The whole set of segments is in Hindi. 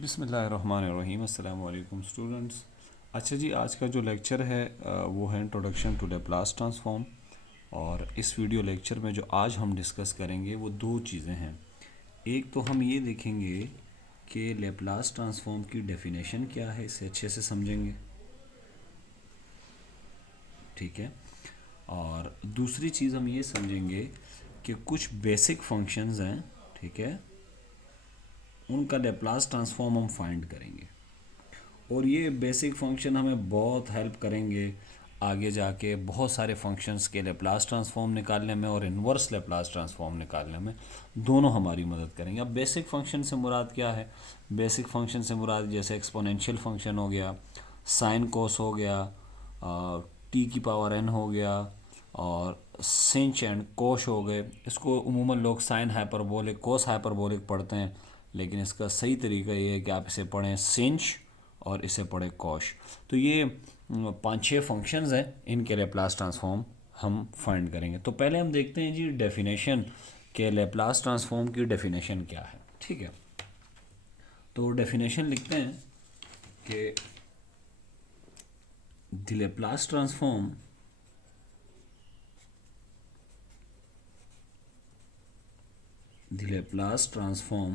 बिस्मिल्लाहिर्रहमानिर्रहीम। अस्सलाम वालेकुम स्टूडेंट्स। अच्छा जी, आज का जो लेक्चर है वो है इंट्रोडक्शन टू लैप्लास ट्रांसफॉर्म। और इस वीडियो लेक्चर में जो आज हम डिस्कस करेंगे वो दो चीज़ें हैं। एक तो हम ये देखेंगे कि लैप्लास ट्रांसफॉर्म की डेफिनेशन क्या है, इसे अच्छे से समझेंगे, ठीक है। और दूसरी चीज़ हम ये समझेंगे कि कुछ बेसिक फंक्शंस हैं, ठीक है, उनका लैप्लास ट्रांसफॉर्म हम फाइंड करेंगे। और ये बेसिक फंक्शन हमें बहुत हेल्प करेंगे आगे जाके बहुत सारे फंक्शंस के लैप्लास ट्रांसफॉर्म निकालने में और इन्वर्स लैप्लास ट्रांसफॉर्म निकालने में, दोनों हमारी मदद करेंगे। अब बेसिक फंक्शन से मुराद क्या है? बेसिक फंक्शन से मुराद जैसे एक्सपोनेंशियल फंक्शन हो गया, साइन कोस हो गया, टी की पावर एन हो गया, और सिंच एंड कोश हो गए। इसको उमूमन लोग साइन हाइपरबोलिक, कोस हाइपरबोलिक पढ़ते हैं, लेकिन इसका सही तरीका ये है कि आप इसे पढ़ें सिंच और इसे पढ़े कॉश। तो ये पांच छः फंक्शंस हैं, इनके लैप्लास ट्रांसफॉर्म हम फाइंड करेंगे। तो पहले हम देखते हैं जी डेफिनेशन के लैप्लास ट्रांसफॉर्म की डेफिनेशन क्या है, ठीक है। तो डेफिनेशन लिखते हैं कि the Laplace transform the Laplace transform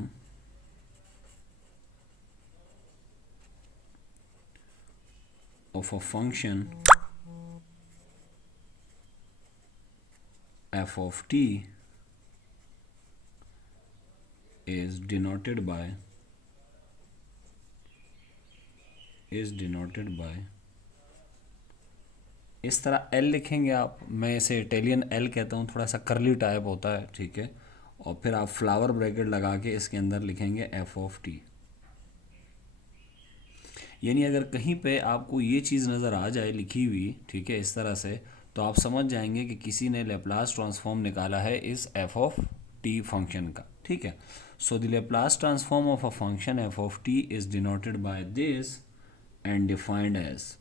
of a function f of t is denoted by इस तरह L लिखेंगे आप। मैं इसे इटालियन L कहता हूँ, थोड़ा सा करली टाइप होता है, ठीक है। और फिर आप फ्लावर ब्रैकेट लगा के इसके अंदर लिखेंगे f of t। यानी अगर कहीं पे आपको ये चीज़ नज़र आ जाए लिखी हुई, ठीक है, इस तरह से, तो आप समझ जाएंगे कि किसी ने लैप्लास ट्रांसफॉर्म निकाला है इस f ऑफ t फंक्शन का, ठीक है। So the Laplace transform of a function f of t is denoted by this and defined as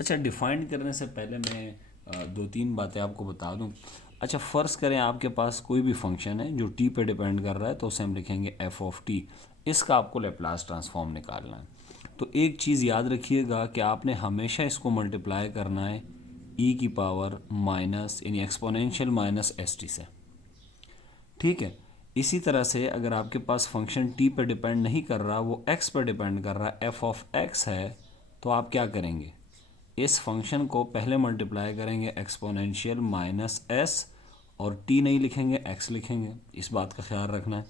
अच्छा, डिफाइंड करने से पहले मैं दो तीन बातें आपको बता दूं। अच्छा, फ़र्ज़ करें आपके पास कोई भी फंक्शन है जो t पे डिपेंड कर रहा है, तो उसे हम लिखेंगे f ऑफ t। इसका आपको लैप्लास ट्रांसफॉर्म निकालना है। तो एक चीज़ याद रखिएगा कि आपने हमेशा इसको मल्टीप्लाई करना है e की पावर माइनस, यानी एक्सपोनेंशियल माइनस st से, ठीक है। इसी तरह से अगर आपके पास फंक्शन t पर डिपेंड नहीं कर रहा, वो x पर डिपेंड कर रहा है, f ऑफ x है, तो आप क्या करेंगे? इस फंक्शन को पहले मल्टीप्लाई करेंगे एक्सपोनेंशियल माइनस s, और t नहीं लिखेंगे, x लिखेंगे। इस बात का ख्याल रखना है।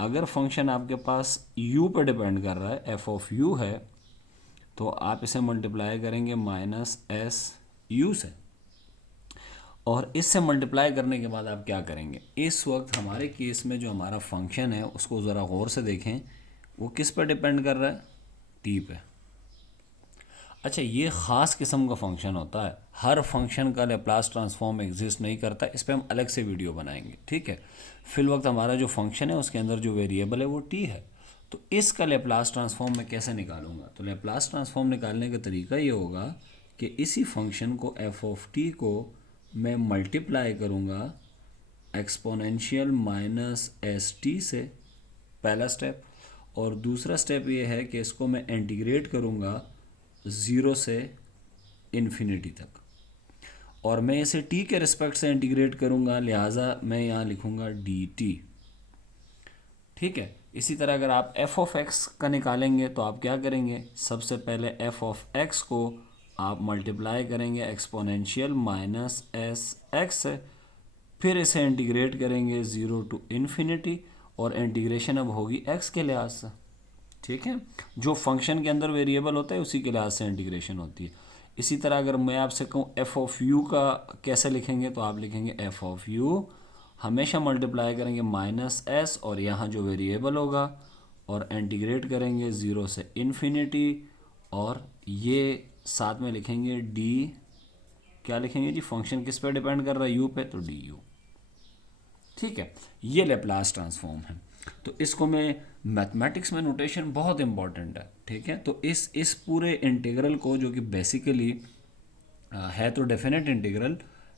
अगर फंक्शन आपके पास u पर डिपेंड कर रहा है, f ऑफ u है, तो आप इसे मल्टीप्लाई करेंगे माइनस एस u से। और इससे मल्टीप्लाई करने के बाद आप क्या करेंगे? इस वक्त हमारे केस में जो हमारा फंक्शन है उसको ज़रा गौर से देखें, वो किस पर डिपेंड कर रहा है? टी पे। अच्छा, ये ख़ास किस्म का फंक्शन होता है, हर फंक्शन का लैप्लास ट्रांसफॉर्म एग्जिस्ट नहीं करता, इस पर हम अलग से वीडियो बनाएंगे, ठीक है। फिल वक्त हमारा जो फंक्शन है उसके अंदर जो वेरिएबल है वो टी है। तो इसका लैप्लास ट्रांसफॉर्म मैं कैसे निकालूंगा? तो लैप्लास ट्रांसफॉर्म निकालने का तरीका ये होगा कि इसी फंक्शन को एफ ऑफ टी को मैं मल्टीप्लाई करूँगा एक्सपोनेंशियल माइनस एस टी से, पहला स्टेप। और दूसरा स्टेप ये है कि इसको मैं इंटीग्रेट करूँगा ज़ीरो से इन्फिनिटी तक, और मैं इसे t के रिस्पेक्ट से इंटीग्रेट करूँगा, लिहाजा मैं यहाँ लिखूँगा dt, ठीक है। इसी तरह अगर आप f ऑफ x का निकालेंगे तो आप क्या करेंगे? सबसे पहले f ऑफ x को आप मल्टीप्लाई करेंगे एक्सपोनेंशियल माइनस एस एक्स से, फिर इसे इंटीग्रेट करेंगे ज़ीरो टू इन्फिनिटी, और इंटीग्रेशन अब होगी x के लिहाज से, ठीक है। जो फंक्शन के अंदर वेरिएबल होता है उसी के लिहाज से इंटीग्रेशन होती है। इसी तरह अगर मैं आपसे कहूँ एफ ऑफ यू का कैसे लिखेंगे, तो आप लिखेंगे एफ ऑफ यू हमेशा मल्टीप्लाई करेंगे माइनस एस, और यहाँ जो वेरिएबल होगा, और इंटीग्रेट करेंगे ज़ीरो से इन्फिनिटी, और ये साथ में लिखेंगे डी, क्या लिखेंगे जी? फंक्शन किस पे डिपेंड कर रहा है? यू पे, तो डी यू, ठीक है। ये लैप्लास ट्रांसफॉर्म है। तो इसको मैं मैथमेटिक्स में नोटेशन बहुत इंपॉर्टेंट है, ठीक है। तो इस पूरे इंटीग्रल को, जो कि बेसिकली है तो डेफिनेट इंटीग्रल,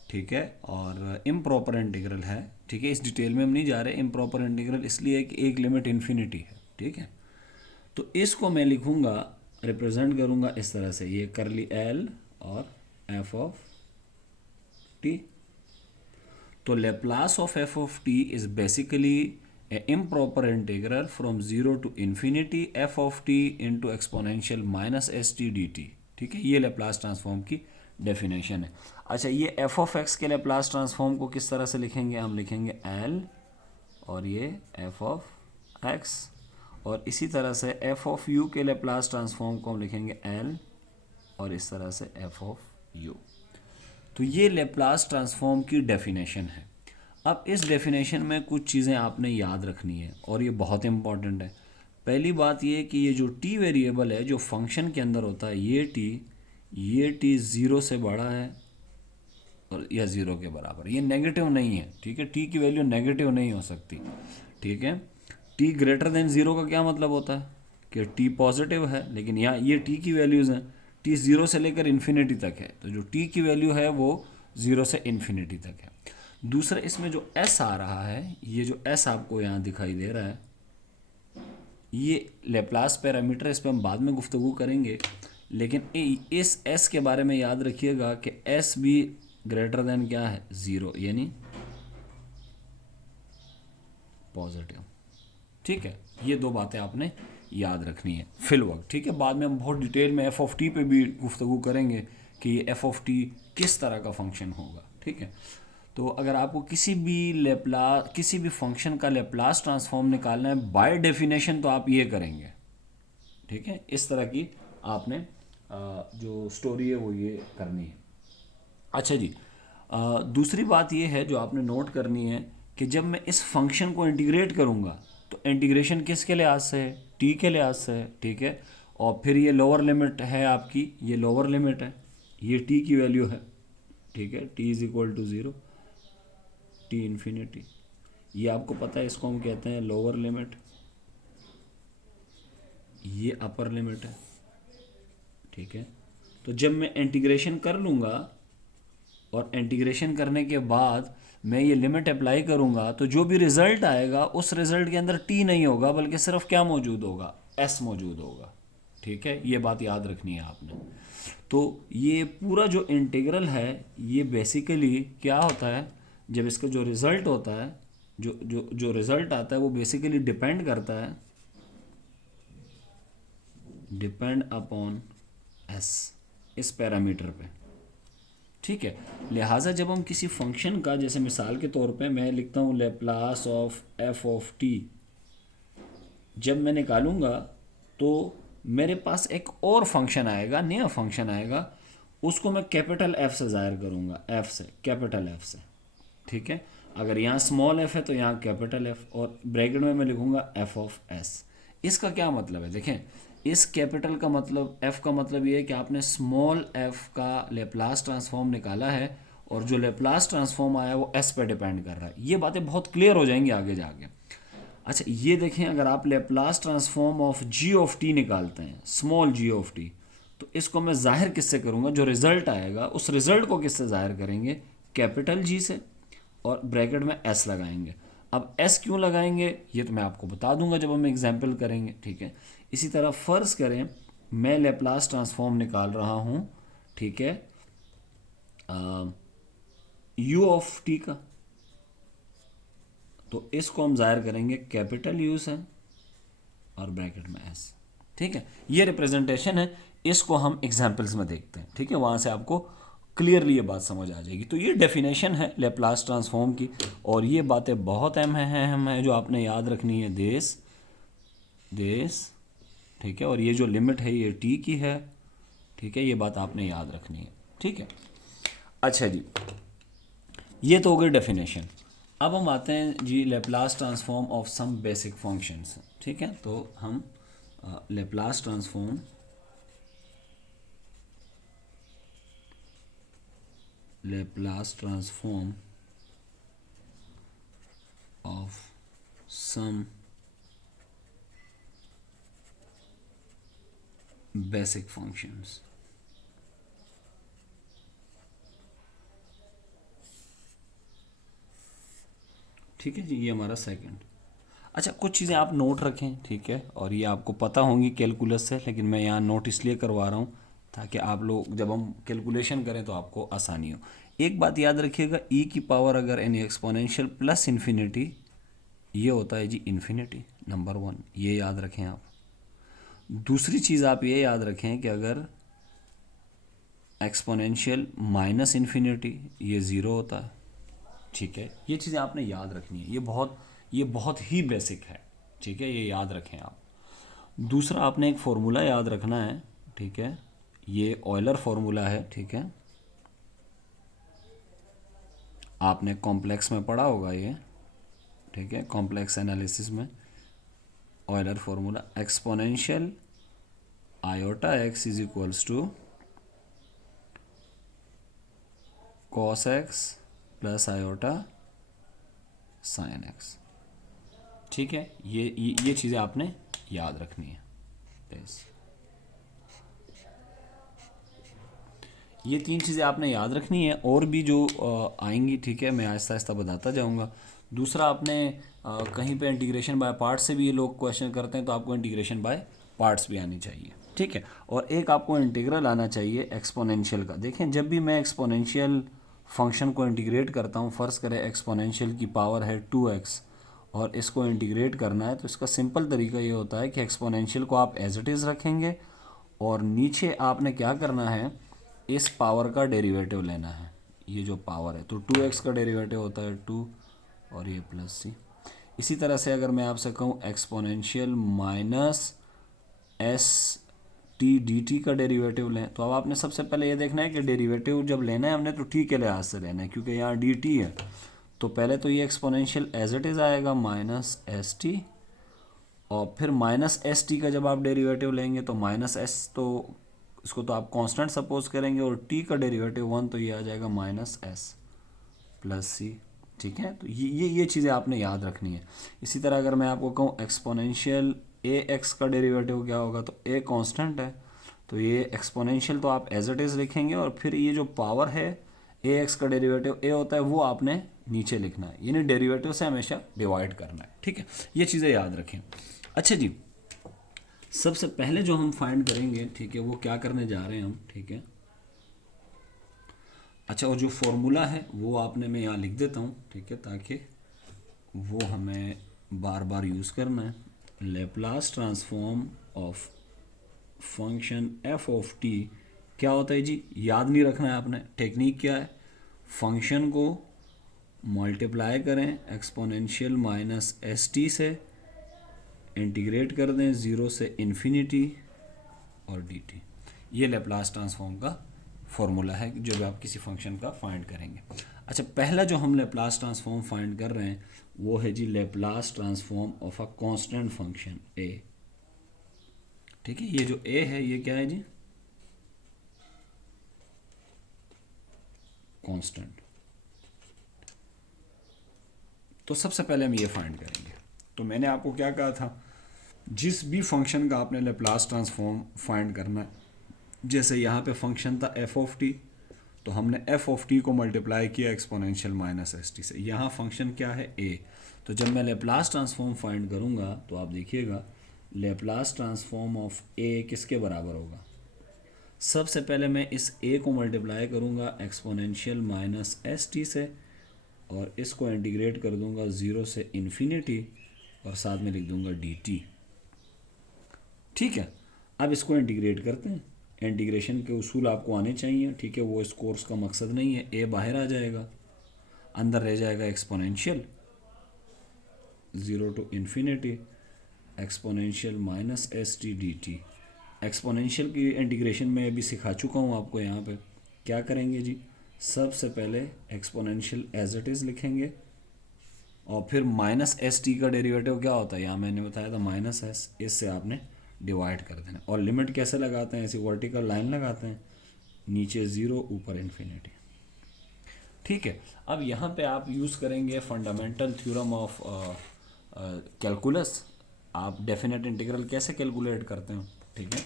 ठीक है, और इम्प्रॉपर इंटीग्रल है, ठीक है, इस डिटेल में हम नहीं जा रहे। इम्प्रॉपर इंटीग्रल इसलिए कि एक लिमिट इन्फिनिटी है, ठीक है। तो इसको मैं लिखूंगा, रिप्रेजेंट करूंगा इस तरह से, ये करली एल और एफ ऑफ टी। तो Laplace of F of T is basically a improper integral from zero to infinity F of T into exponential minus S T D T, ठीक है। ये लेप्लास ट्रांसफॉर्म की डेफिनेशन है। अच्छा, ये एफ ऑफ एक्स के लेप्लास ट्रांसफॉर्म को किस तरह से लिखेंगे? हम लिखेंगे एल और ये एफ ऑफ एक्स, और इसी तरह से एफ ऑफ यू के लेप्लास ट्रांसफॉर्म को हम लिखेंगे एल और इस तरह से एफ ऑफ यू। तो ये लेप्लास ट्रांसफॉर्म की डेफिनेशन है। अब इस डेफिनेशन में कुछ चीज़ें आपने याद रखनी है और ये बहुत इंपॉर्टेंट है। पहली बात ये कि ये जो टी वेरिएबल है जो फंक्शन के अंदर होता है, ये टी ज़ीरो से बड़ा है और या ज़ीरो के बराबर, ये नेगेटिव नहीं है, ठीक है। टी की वैल्यू नेगेटिव नहीं हो सकती, ठीक है। टी ग्रेटर देन ज़ीरो का क्या मतलब होता है कि टी पॉजिटिव है, लेकिन यहाँ ये टी की वैल्यूज़ हैं, टी ज़ीरो से लेकर इन्फिनिटी तक है, तो जो टी की वैल्यू है वो ज़ीरो से इन्फिनिटी तक है। दूसरा, इसमें जो एस आ रहा है, ये जो एस आपको यहाँ दिखाई दे रहा है, ये लेप्लास पैरामीटर, इस पर हम बाद में गुफ्तगू करेंगे, लेकिन इस एस के बारे में याद रखिएगा कि एस भी ग्रेटर देन क्या है? ज़ीरो, यानी पॉजिटिव, ठीक है। ये दो बातें आपने याद रखनी है फिल वक्त, ठीक है। बाद में हम बहुत डिटेल में एफ ऑफ टी पे भी गुफ्तगू करेंगे कि ये एफ ऑफ टी किस तरह का फंक्शन होगा, ठीक है। तो अगर आपको किसी भी फंक्शन का लेप्लास ट्रांसफॉर्म निकालना है बाय डेफिनेशन, तो आप ये करेंगे, ठीक है। इस तरह की आपने जो स्टोरी है वो ये करनी है। अच्छा जी, दूसरी बात ये है जो आपने नोट करनी है कि जब मैं इस फंक्शन को इंटीग्रेट करूँगा तो इंटीग्रेशन किसके लिहाज से है? टी के लिहाज से है, ठीक है। और फिर ये लोअर लिमिट है आपकी, ये लोअर लिमिट है, ये टी की वैल्यू है, ठीक है। T is equal to zero, T infinity, ये आपको पता है, इसको हम कहते हैं लोअर लिमिट, ये अपर लिमिट है, ठीक है। तो जब मैं इंटीग्रेशन कर लूँगा और इंटीग्रेशन करने के बाद मैं ये लिमिट अप्लाई करूँगा, तो जो भी रिज़ल्ट आएगा उस रिज़ल्ट के अंदर टी नहीं होगा, बल्कि सिर्फ क्या मौजूद होगा? एस मौजूद होगा, ठीक है। ये बात याद रखनी है आपने। तो ये पूरा जो इंटीग्रल है ये बेसिकली क्या होता है, जब इसका जो रिज़ल्ट होता है, जो रिज़ल्ट आता है वो बेसिकली डिपेंड अपॉन एस, इस पैरामीटर पे, ठीक है। लिहाजा जब हम किसी फंक्शन का, जैसे मिसाल के तौर पे मैं लिखता हूँ Laplace of F of T, जब मैं निकालूंगा तो मेरे पास एक और फंक्शन आएगा, नया फंक्शन आएगा, उसको मैं कैपिटल एफ से ज़ाहिर करूँगा, एफ से, कैपिटल एफ से, ठीक है। अगर यहाँ स्मॉल एफ है तो यहाँ कैपिटल एफ, और ब्रैकेट में मैं लिखूँगा एफ ऑफ एस। इसका क्या मतलब है? देखें, इस कैपिटल का मतलब, एफ का मतलब ये है कि आपने स्मॉल एफ का लेप्लास ट्रांसफॉर्म निकाला है, और जो लेप्लास ट्रांसफॉर्म आया वो एस पे डिपेंड कर रहा है। ये बातें बहुत क्लियर हो जाएंगी आगे जाके। अच्छा, ये देखें, अगर आप Laplace transform of G of T निकालते हैं, स्मॉल जी ऑफ टी, तो इसको मैं जाहिर किससे करूँगा? जो रिज़ल्ट आएगा उस रिज़ल्ट को किससे जाहिर करेंगे? कैपिटल जी से, और ब्रैकेट में एस लगाएंगे। अब एस क्यों लगाएंगे ये तो मैं आपको बता दूंगा जब हम एग्जाम्पल करेंगे, ठीक है। इसी तरह फ़र्ज़ करें मैं लेप्लास ट्रांसफॉर्म निकाल रहा हूँ, ठीक है, यू ऑफ टी का, तो इसको हम जाहिर करेंगे कैपिटल यू से और ब्रैकेट में एस, ठीक है। ये रिप्रेजेंटेशन है, इसको हम एग्जाम्पल्स में देखते हैं, ठीक है। वहाँ से आपको क्लियरली ये बात समझ आ जाएगी। तो ये डेफिनेशन है लेप्लास ट्रांसफॉर्म की, और ये बातें बहुत अहम है जो आपने याद रखनी है, देश, ठीक है। और ये जो लिमिट है ये टी की है, ठीक है, ये बात आपने याद रखनी है, ठीक है। अच्छा जी, ये तो हो गई डेफिनेशन। अब हम आते हैं जी Laplace transform of some basic functions, ठीक है। तो हम Laplace transform of some basic functions, ठीक है जी, ये हमारा सेकंड। अच्छा, कुछ चीज़ें आप नोट रखें, ठीक है, और ये आपको पता होंगी कैलकुलस से, लेकिन मैं यहाँ नोट इसलिए करवा रहा हूँ ताकि आप लोग जब हम कैलकुलेशन करें तो आपको आसानी हो। एक बात याद रखिएगा, ई की पावर अगर यानी एक्सपोनेंशियल प्लस इन्फिनिटी, ये होता है जी इन्फिनिटी, नंबर वन, ये याद रखें आप। दूसरी चीज़ आप ये याद रखें कि अगर एक्सपोनेंशियल माइनस इन्फिनिटी, ये ज़ीरो होता है, ठीक है। ये चीज़ें आपने याद रखनी है, ये बहुत ही बेसिक है, ठीक है, ये याद रखें आप। दूसरा आपने एक फार्मूला याद रखना है, ठीक है, ये ऑयलर फार्मूला है, ठीक है, आपने कॉम्प्लेक्स में पढ़ा होगा ये, ठीक है, कॉम्प्लेक्स एनालिसिस में Euler formula exponential iota X is equals to cos X plus iota sine X, ठीक है। ये चीज़ें आपने याद रखनी है बस। ये तीन चीज़ें आपने याद रखनी है, और भी जो आएंगी, ठीक है, मैं आहिस्ता आहिस्ता बताता जाऊंगा। दूसरा आपने कहीं पे इंटीग्रेशन बाय पार्ट्स से भी ये लोग क्वेश्चन करते हैं, तो आपको इंटीग्रेशन बाय पार्ट्स भी आनी चाहिए, ठीक है। और एक आपको इंटीग्रल आना चाहिए एक्सपोनेंशियल का। देखें, जब भी मैं एक्सपोनेंशियल फंक्शन को इंटीग्रेट करता हूँ, फ़र्ज़ करें एक्सपोनेंशियल की पावर है 2x और इसको इंटीग्रेट करना है, तो इसका सिंपल तरीका ये होता है कि एक्सपोनेंशियल को आप एज इट इज़ रखेंगे और नीचे आपने क्या करना है, इस पावर का डेरिवेटिव लेना है। ये जो पावर है, तो 2x का डेरिवेटिव होता है 2 और ये प्लस सी। इसी तरह से अगर मैं आपसे कहूँ exponential minus S T D T का डेरिवेटिव लें, तो अब आपने सबसे पहले ये देखना है कि डेरिवेटिव जब लेना है हमने तो टी के लिहाज से लेना है, क्योंकि यहाँ डी टी है। तो पहले तो ये एक्सपोनेंशियल एज इट इज़ आएगा माइनस एस टी, और फिर माइनस एस टी का जब आप डेरिवेटिव लेंगे तो माइनस एस, तो इसको तो आप कांस्टेंट सपोज करेंगे, और टी का डेरिवेटिव 1, तो ये आ जाएगा माइनस एस प्लस सी, ठीक है। तो ये चीज़ें आपने याद रखनी है। इसी तरह अगर मैं आपको कहूँ एक्सपोनेंशियल ए एक्स का डेरिवेटिव क्या होगा, तो ए कांस्टेंट है, तो ये एक्सपोनेंशियल तो आप एज इट इज़ लिखेंगे, और फिर ये जो पावर है ए एक्स का डेरिवेटिव ए होता है वो आपने नीचे लिखना है, यानी डेरिवेटिव से हमेशा डिवाइड करना है, ठीक है। ये चीज़ें याद रखें। अच्छा जी, सबसे पहले जो हम फाइंड करेंगे, ठीक है, वो क्या करने जा रहे हैं हम, ठीक है। अच्छा, और जो फॉर्मूला है वो आपने, मैं यहाँ लिख देता हूँ, ठीक है, ताकि वो हमें बार बार यूज़ करना है। Laplace transform of function F of T क्या होता है जी, याद नहीं रखना है आपने। टेक्निक क्या है, फंक्शन को मल्टीप्लाई करें एक्सपोनेंशियल माइनस एस टी से, इंटीग्रेट कर दें 0 से इन्फिनिटी और डी टी। ये लेप्लास ट्रांसफॉर्म का फॉर्मूला है जो भी आप किसी फंक्शन का फाइंड करेंगे। अच्छा, पहला जो हम लेप्लास ट्रांसफॉर्म फाइंड कर रहे हैं वो है जी Laplace transform of a constant function a, ठीक है। ये जो ए है ये क्या है जी, कांस्टेंट। तो सबसे पहले हम ये फाइंड करेंगे। तो मैंने आपको क्या कहा था, जिस भी फंक्शन का आपने लेप्लास ट्रांसफॉर्म फाइंड करना है, जैसे यहाँ पे फंक्शन था एफ ऑफ टी, तो हमने एफ ऑफ टी को मल्टीप्लाई किया एक्सपोनेंशियल माइनस एस टी से। यहाँ फंक्शन क्या है ए, तो जब मैं लेप्लास ट्रांसफॉर्म फाइंड करूँगा तो आप देखिएगा लेप्लास ट्रांसफॉर्म ऑफ ए किसके बराबर होगा। सबसे पहले मैं इस ए को मल्टीप्लाई करूँगा एक्सपोनेंशियल माइनस एस टी से, और इसको इंटीग्रेट कर दूँगा 0 से इन्फिनिटी, और साथ में लिख दूँगा डी टी, ठीक है। अब इसको इंटीग्रेट करते हैं। इंटीग्रेशन के उसूल आपको आने चाहिए, ठीक है, वो इस कोर्स का मकसद नहीं है। ए बाहर आ जाएगा, अंदर रह जाएगा exponential 0 to infinity exponential minus S T D T. Exponential की इंटीग्रेशन में अभी सिखा चुका हूँ आपको। यहाँ पे क्या करेंगे जी, सबसे पहले एक्सपोनेंशियल एज इट इज़ लिखेंगे, और फिर माइनस एस टी का डेरिवेटिव क्या होता है, यहाँ मैंने बताया था माइनस एस, इससे आपने डिवाइड कर देना। और लिमिट कैसे लगाते हैं, ऐसी वर्टिकल लाइन लगाते हैं, नीचे 0 ऊपर इन्फिनिटी, ठीक है। अब यहाँ पे आप यूज़ करेंगे फंडामेंटल थ्योरम ऑफ कैलकुलस। आप डेफिनेट इंटीग्रल कैसे कैलकुलेट करते हो, ठीक है।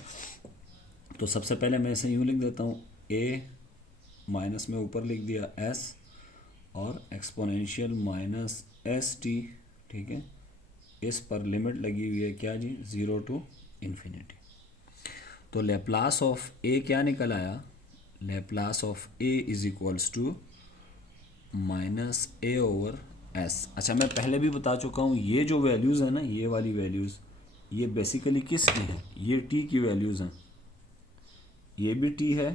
तो सबसे पहले मैं इसे यूँ लिख देता हूँ, ए माइनस में ऊपर लिख दिया एस, और एक्सपोनेंशियल माइनस एस टी, ठीक है, इस पर लिमिट लगी हुई है क्या जी, 0 टू इन्फिनिटी। तो लेप्लास ऑफ ए क्या निकल आया, Laplace of A is equals to minus A over S. अच्छा मैं पहले भी बता चुका हूँ, ये जो वैल्यूज़ है ना, ये वाली वैल्यूज़, ये बेसिकली किसकी हैं, ये टी की वैल्यूज़ हैं, ये भी टी है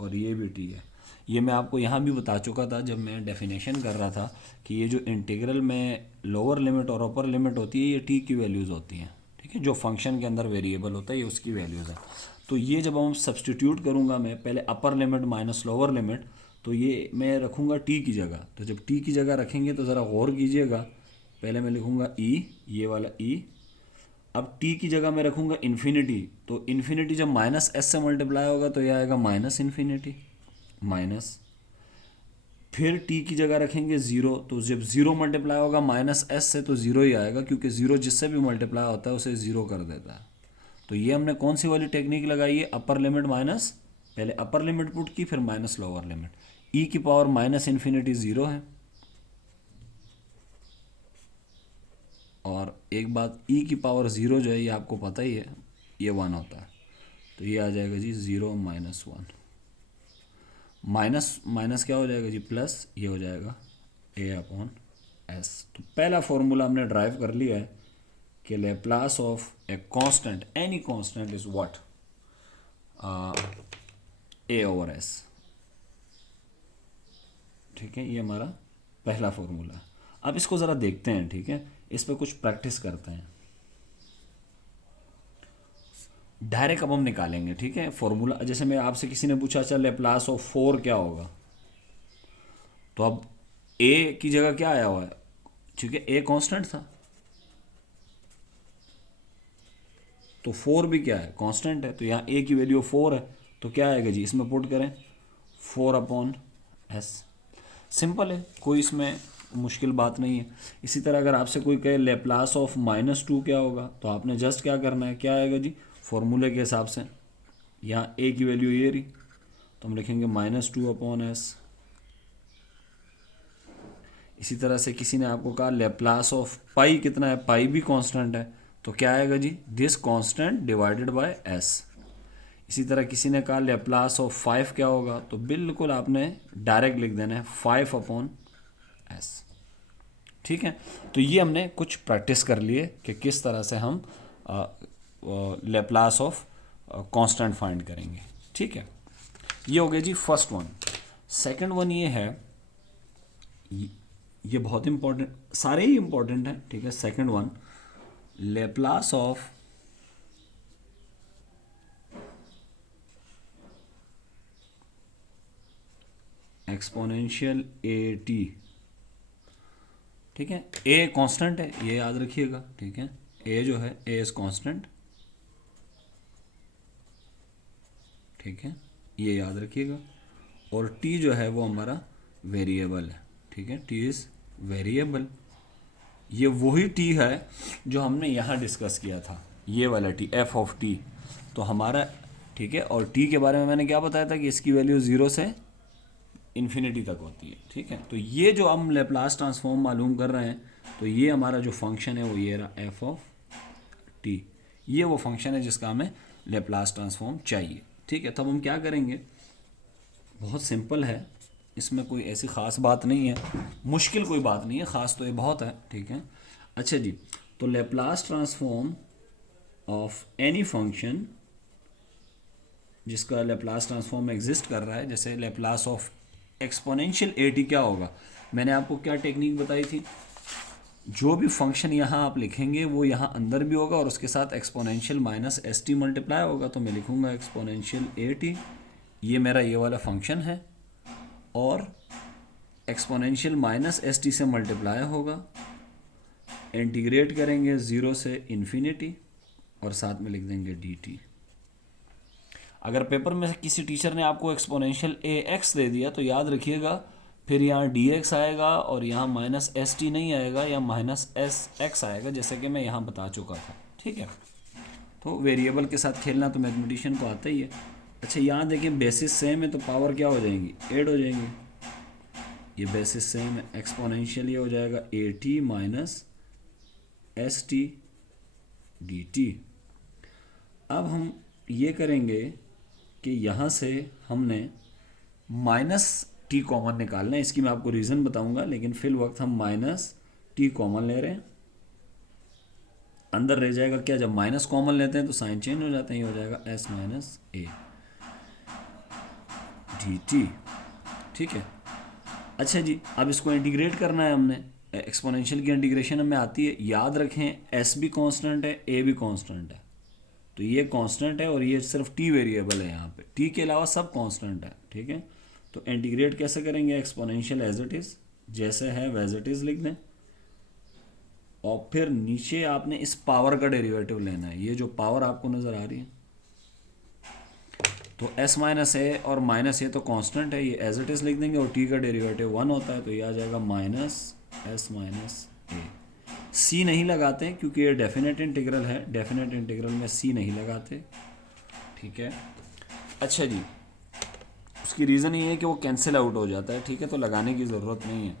और ये भी टी है। ये मैं आपको यहाँ भी बता चुका था जब मैं डेफिनेशन कर रहा था कि ये जो इंटीग्रल में लोअर लिमिट और अपर लिमिट होती है ये टी की वैल्यूज़ होती हैं, ठीक है, जो फंक्शन के अंदर वेरिएबल होता है ये उसकी वैल्यूज़ है। तो ये जब हम सब्सटीट्यूट करूँगा मैं, पहले upper limit minus lower limit, तो ये मैं रखूँगा टी की जगह। तो जब टी की जगह रखेंगे तो ज़रा गौर कीजिएगा, पहले मैं लिखूँगा ई, ये वाला ई, अब t की जगह मैं रखूँगा इन्फिनिटी, तो इन्फिनिटी जब माइनस एस से मल्टीप्लाई होगा तो ये आएगा माइनस इन्फिनिटी, माइनस, फिर t की जगह रखेंगे ज़ीरो, तो जब ज़ीरो मल्टीप्लाई होगा माइनस एस से तो ज़ीरो ही आएगा, क्योंकि ज़ीरो जिससे भी मल्टीप्लाई होता है उसे ज़ीरो कर देता है। तो ये हमने कौन सी वाली टेक्निक लगाई है, अपर लिमिट माइनस, पहले अपर लिमिट पुट की फिर माइनस लोअर लिमिट, e की पावर माइनस इन्फिनिटी ज़ीरो है, और एक बात e की पावर ज़ीरो जो है ये आपको पता ही है ये वन होता है, तो ये आ जाएगा जी zero minus one, minus minus क्या हो जाएगा जी प्लस, ये हो जाएगा ए अपॉन एस। तो पहला फॉर्मूला हमने ड्राइव कर लिया है कि Laplace of a constant, any constant is what, A over S, ठीक है, ये हमारा पहला फॉर्मूला है। अब इसको ज़रा देखते हैं, ठीक है, इस पर कुछ प्रैक्टिस करते हैं। डायरेक्ट अब हम निकालेंगे, ठीक है, फॉर्मूला। जैसे मैं आपसे किसी ने पूछा अच्छा लेप्लास ऑफ फोर क्या होगा, तो अब ए की जगह क्या आया हुआ है, क्योंकि ए कांस्टेंट था, तो फोर भी क्या है, कांस्टेंट है, तो यहाँ ए की वैल्यू फोर है, तो क्या आएगा जी, इसमें पुट करें फोर अपॉन एस, सिंपल है, कोई इसमें मुश्किल बात नहीं है। इसी तरह अगर आपसे कोई कहे लेप्लास ऑफ माइनस टू क्या होगा, तो आपने जस्ट क्या करना है, क्या आएगा जी, फॉर्मूले के हिसाब से, यहाँ ए की वैल्यू ये रही, तो हम लिखेंगे माइनस टू अपॉन एस। इसी तरह से किसी ने आपको कहा लेप्लास ऑफ पाई कितना है, पाई भी कांस्टेंट है, तो क्या आएगा जी, this constant divided by s. इसी तरह किसी ने कहा लेप्लास ऑफ फाइव क्या होगा, तो बिल्कुल आपने डायरेक्ट लिख देना है फाइव अपॉन एस, ठीक है। तो ये हमने कुछ प्रैक्टिस कर लिए कि किस तरह से हम लेप्लास ऑफ कांस्टेंट फाइंड करेंगे, ठीक है। ये हो गया जी फर्स्ट वन। सेकंड वन ये है, ये बहुत इंपॉर्टेंट, सारे ही इंपॉर्टेंट हैं, ठीक है। Second one, Laplace of exponential a T, ठीक है, ए कांस्टेंट है ये याद रखिएगा, ठीक है, ए जो है ए इज कांस्टेंट, ठीक है, ये याद रखिएगा, और टी जो है वो हमारा वेरिएबल है, ठीक है, टी इज़ वेरिएबल। ये वही टी है जो हमने यहाँ डिस्कस किया था, ये वाला टी, एफ ऑफ टी, तो हमारा, ठीक है। और टी के बारे में मैंने क्या बताया था कि इसकी वैल्यू ज़ीरो से इन्फिनिटी तक होती है, ठीक है। तो ये जो हम लेप्लास ट्रांसफॉर्म मालूम कर रहे हैं, तो ये हमारा जो फंक्शन है वो ये रहा एफ ऑफ टी, ये वो फंक्शन है जिसका हमें लेप्लास ट्रांसफॉर्म चाहिए, ठीक है। तब हम क्या करेंगे, बहुत सिंपल है, इसमें कोई ऐसी ख़ास बात नहीं है, मुश्किल कोई बात नहीं है, ख़ास तो ये बहुत है, ठीक है। अच्छा जी, तो Laplace transform of any function जिसका लेप्लास ट्रांसफॉर्म एग्जिस्ट कर रहा है, जैसे Laplace of exponential a T क्या होगा, मैंने आपको क्या टेक्निक बताई थी, जो भी फंक्शन यहाँ आप लिखेंगे वो यहाँ अंदर भी होगा और उसके साथ exponential minus S T multiply होगा, तो मैं लिखूँगा एक्सपोनेंशियल ए टी, ये मेरा ये वाला फंक्शन है, और एक्सपोनेंशियल माइनस एस टी से मल्टीप्लाई होगा, इंटीग्रेट करेंगे ज़ीरो से इन्फिनिटी, और साथ में लिख देंगे डी टी। अगर पेपर में किसी टीचर ने आपको एक्सपोनेंशियल ए एक्स दे दिया तो याद रखिएगा फिर यहाँ डी एक्स आएगा और यहाँ माइनस एस टी नहीं आएगा, या माइनस एस एक्स आएगा, जैसे कि मैं यहाँ बता चुका था, ठीक है। तो वेरिएबल के साथ खेलना तो मैथमेटिशियन को आता ही है। अच्छा यहाँ देखिए बेसिस सेम है तो पावर क्या हो जाएंगी, ऐड हो जाएंगी, ये बेसिस सेम है, एक्सपोनेंशियल ये हो जाएगा A T minus S T D T. अब हम ये करेंगे कि यहाँ से हमने माइनस टी कॉमन निकालना है, इसकी मैं आपको रीज़न बताऊंगा, लेकिन फिल वक्त हम माइनस टी कॉमन ले रहे हैं। अंदर रह जाएगा क्या, जब माइनस कॉमन लेते हैं तो साइन चेंज हो जाते हैं, ये हो जाएगा S minus A D T. ठीक है, अच्छा जी, अब इसको इंटीग्रेट करना है हमने। एक्सपोनेंशियल की इंटीग्रेशन हमें आती है, याद रखें एस भी कांस्टेंट है, ए भी कांस्टेंट है, तो ये कांस्टेंट है और ये सिर्फ टी वेरिएबल है, यहाँ पे टी के अलावा सब कांस्टेंट है। ठीक है, तो इंटीग्रेट कैसे करेंगे, एक्सपोनेंशियल एज इट इज़, जैसे है वैज इट इज़ लिख दें, और फिर नीचे आपने इस पावर का डेरिवेटिव लेना है, ये जो पावर आपको नज़र आ रही है, तो s माइनस ए और माइनस ए तो कांस्टेंट है, ये एज इट इज़ लिख देंगे, और t का डेरिवेटिव 1 होता है, तो ये आ जाएगा माइनस एस माइनस ए। सी नहीं लगाते क्योंकि ये डेफिनेट इंटीग्रल है, डेफिनेट इंटीग्रल में सी नहीं लगाते। ठीक है, अच्छा जी, उसकी रीज़न ये है कि वो कैंसिल आउट हो जाता है। ठीक है, तो लगाने की ज़रूरत नहीं है।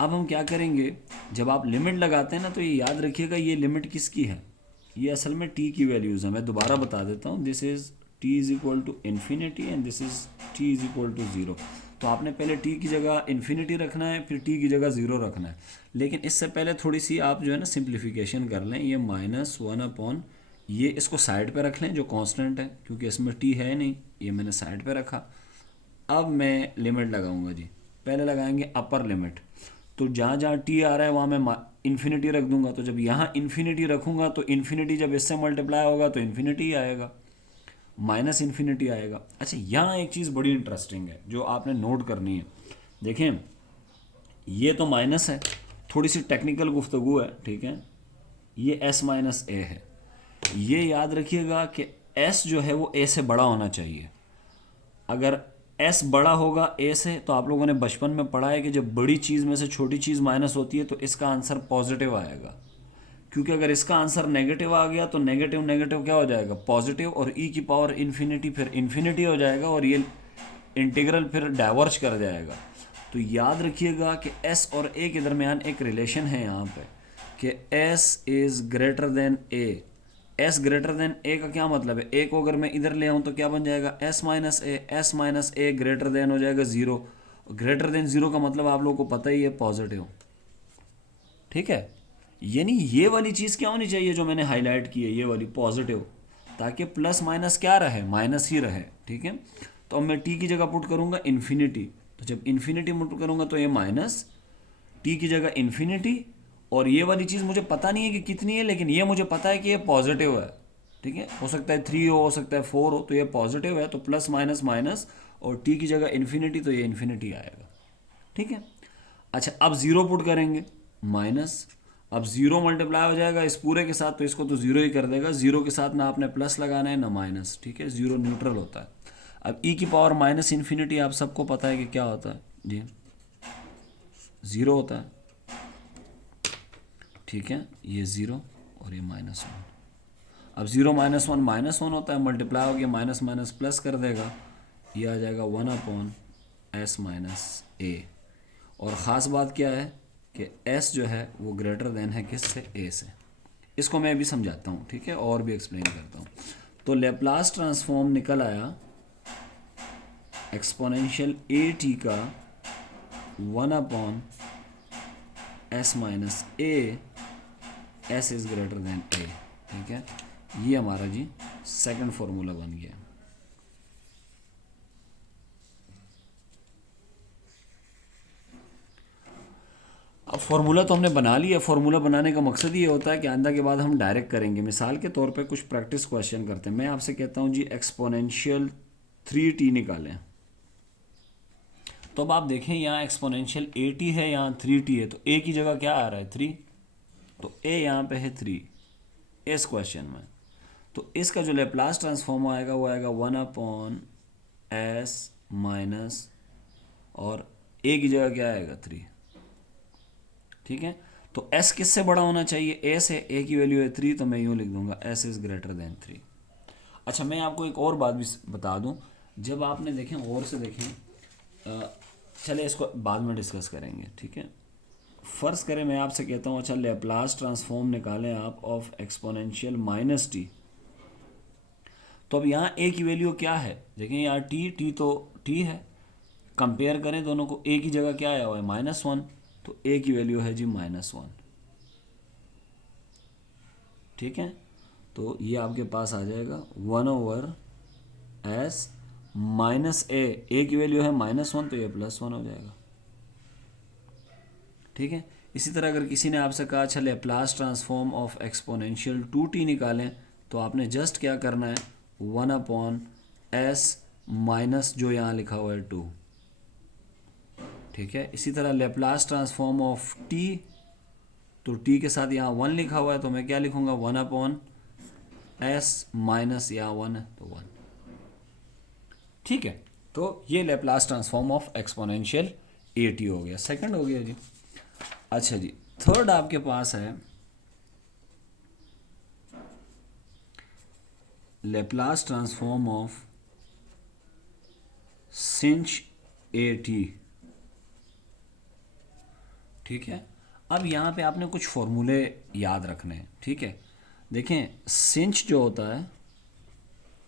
अब हम क्या करेंगे, जब आप लिमिट लगाते हैं ना, तो ये याद रखिएगा ये लिमिट किसकी है, ये असल में t की वैल्यूज़ है। मैं दोबारा बता देता हूँ, this is t is equal to infinity and this is t is equal to zero. तो आपने पहले t की जगह इन्फिनिटी रखना है, फिर t की जगह ज़ीरो रखना है, लेकिन इससे पहले थोड़ी सी आप जो है ना सिंप्लीफिकेशन कर लें। ये माइनस वन अपॉन, ये इसको साइड पे रख लें जो कांस्टेंट है, क्योंकि इसमें t है नहीं, ये मैंने साइड पे रखा। अब मैं लिमिट लगाऊंगा जी, पहले लगाएंगे अपर लिमिट, तो जहाँ जहाँ टी आ रहा है वहाँ मैं इन्फिनिटी रख दूंगा, तो जब यहाँ इन्फिनिटी रखूंगा तो इन्फिनिटी जब इससे मल्टीप्लाई होगा तो इन्फिनिटी ही आएगा, माइनस इन्फिनिटी आएगा। अच्छा, यहाँ एक चीज़ बड़ी इंटरेस्टिंग है जो आपने नोट करनी है। देखें, ये तो माइनस है, थोड़ी सी टेक्निकल गुफ्तगू है। ठीक है, ये एस माइनस ए है, ये याद रखिएगा कि एस जो है वो ए से बड़ा होना चाहिए। अगर एस बड़ा होगा ए से, तो आप लोगों ने बचपन में पढ़ा है कि जब बड़ी चीज़ में से छोटी चीज़ माइनस होती है तो इसका आंसर पॉजिटिव आएगा, क्योंकि अगर इसका आंसर नेगेटिव आ गया तो नेगेटिव नेगेटिव क्या हो जाएगा, पॉजिटिव, और ई की पावर इन्फिनिटी फिर इन्फिनिटी हो जाएगा, और ये इंटीग्रल फिर डाइवर्ज कर जाएगा। तो याद रखिएगा कि एस और ए के दरमियान एक रिलेशन है यहाँ पे, कि s is greater than a. S greater than a का क्या मतलब है, ए को अगर मैं इधर ले आऊँ तो क्या बन जाएगा, S minus a, S minus A greater than हो जाएगा ज़ीरो। ग्रेटर देन ज़ीरो का मतलब आप लोगों को पता ही है, पॉजिटिव। ठीक है, यानी ये वाली चीज़ क्या होनी चाहिए जो मैंने हाईलाइट की है, ये वाली पॉजिटिव, ताकि प्लस माइनस क्या रहे, माइनस ही रहे। ठीक है, तो अब मैं टी की जगह पुट करूँगा इन्फिनिटी, तो जब इन्फिनिटी पुट करूँगा तो ये माइनस, टी की जगह इन्फिनिटी, और ये वाली चीज़ मुझे पता नहीं है कि कितनी है, लेकिन ये मुझे पता है कि ये पॉजिटिव है। ठीक है, हो सकता है 3 हो सकता है 4 हो, तो ये पॉजिटिव है, तो प्लस माइनस माइनस, और टी की जगह इन्फिनिटी, तो ये इन्फिनिटी आएगा। ठीक है, अच्छा, अब ज़ीरो पुट करेंगे, माइनस, अब ज़ीरो मल्टीप्लाई हो जाएगा इस पूरे के साथ, तो इसको तो ज़ीरो ही कर देगा, ज़ीरो के साथ ना आपने प्लस लगाना है ना माइनस। ठीक है, ज़ीरो न्यूट्रल होता है। अब ई की पावर माइनस इन्फिनिटी आप सबको पता है कि क्या होता है जी, ज़ीरो होता है। ठीक है, ये ज़ीरो और ये माइनस वन, अब ज़ीरो माइनस वन होता है, मल्टीप्लाई हो गया, माइनस माइनस प्लस कर देगा, ये आ जाएगा one upon s minus a. और ख़ास बात क्या है कि s जो है वो ग्रेटर देन है किससे, a से। इसको मैं भी समझाता हूँ, ठीक है, और भी एक्सप्लेन करता हूँ। तो लेप्लास ट्रांसफॉर्म निकल आया एक्सपोनेंशियल ए टी का 1 upon s minus a, s is greater than a. ठीक है, ये हमारा जी सेकंड फॉर्मूला बन गया। अब फार्मूला तो हमने बना लिया, फार्मूला बनाने का मकसद ये होता है कि आंदा के बाद हम डायरेक्ट करेंगे। मिसाल के तौर पे कुछ प्रैक्टिस क्वेश्चन करते हैं। मैं आपसे कहता हूँ जी एक्सपोनेंशियल 3t निकालें, तो अब आप देखें यहाँ एक्सपोनेंशियल 80 है, यहाँ 3t है, तो a की जगह क्या आ रहा है 3, तो a यहाँ पे है 3 इस क्वेश्चन में। तो इसका जो लेप्लास ट्रांसफॉर्म आएगा वो आएगा 1 अपॉन एस माइनस, और a की जगह क्या आएगा 3। ठीक है, तो s किससे बड़ा होना चाहिए, a से। a की वैल्यू है 3, तो मैं यूँ लिख दूंगा s इज़ ग्रेटर देन 3। अच्छा, मैं आपको एक और बात भी बता दूं, जब आपने देखें, और से देखें, चलिए इसको बाद में डिस्कस करेंगे, ठीक है। फर्स्ट करें मैं आपसे कहता हूँ, अच्छा लेप्लास ट्रांसफॉर्म निकालें आप ऑफ एक्सपोनेंशियल माइनस टी। तो अब यहाँ ए की वैल्यू क्या है, देखें यहाँ टी तो टी है, कंपेयर करें दोनों को, ए की जगह क्या आया हुआ है -1, तो ए की वैल्यू है जी -1, ठीक है। तो ये आपके पास आ जाएगा 1/s माइनस ए की वैल्यू है -1, तो ये +1 हो जाएगा, ठीक है। इसी तरह अगर किसी ने आपसे कहा अच्छा Laplace transform of exponential 2t निकालें, तो आपने जस्ट क्या करना है 1/s माइनस जो यहाँ लिखा हुआ है 2, ठीक है। इसी तरह लैप्लास ट्रांसफॉर्म ऑफ t, तो t के साथ यहाँ 1 लिखा हुआ है, तो मैं क्या लिखूँगा 1/s माइनस यहाँ 1 है तो 1, ठीक है। तो ये Laplace transform of exponential at हो गया, सेकंड हो गया जी। अच्छा जी, थर्ड आपके पास है Laplace transform of sinh at, ठीक है। अब यहाँ पे आपने कुछ फॉर्मूले याद रखने हैं, ठीक है। देखें sinh जो होता है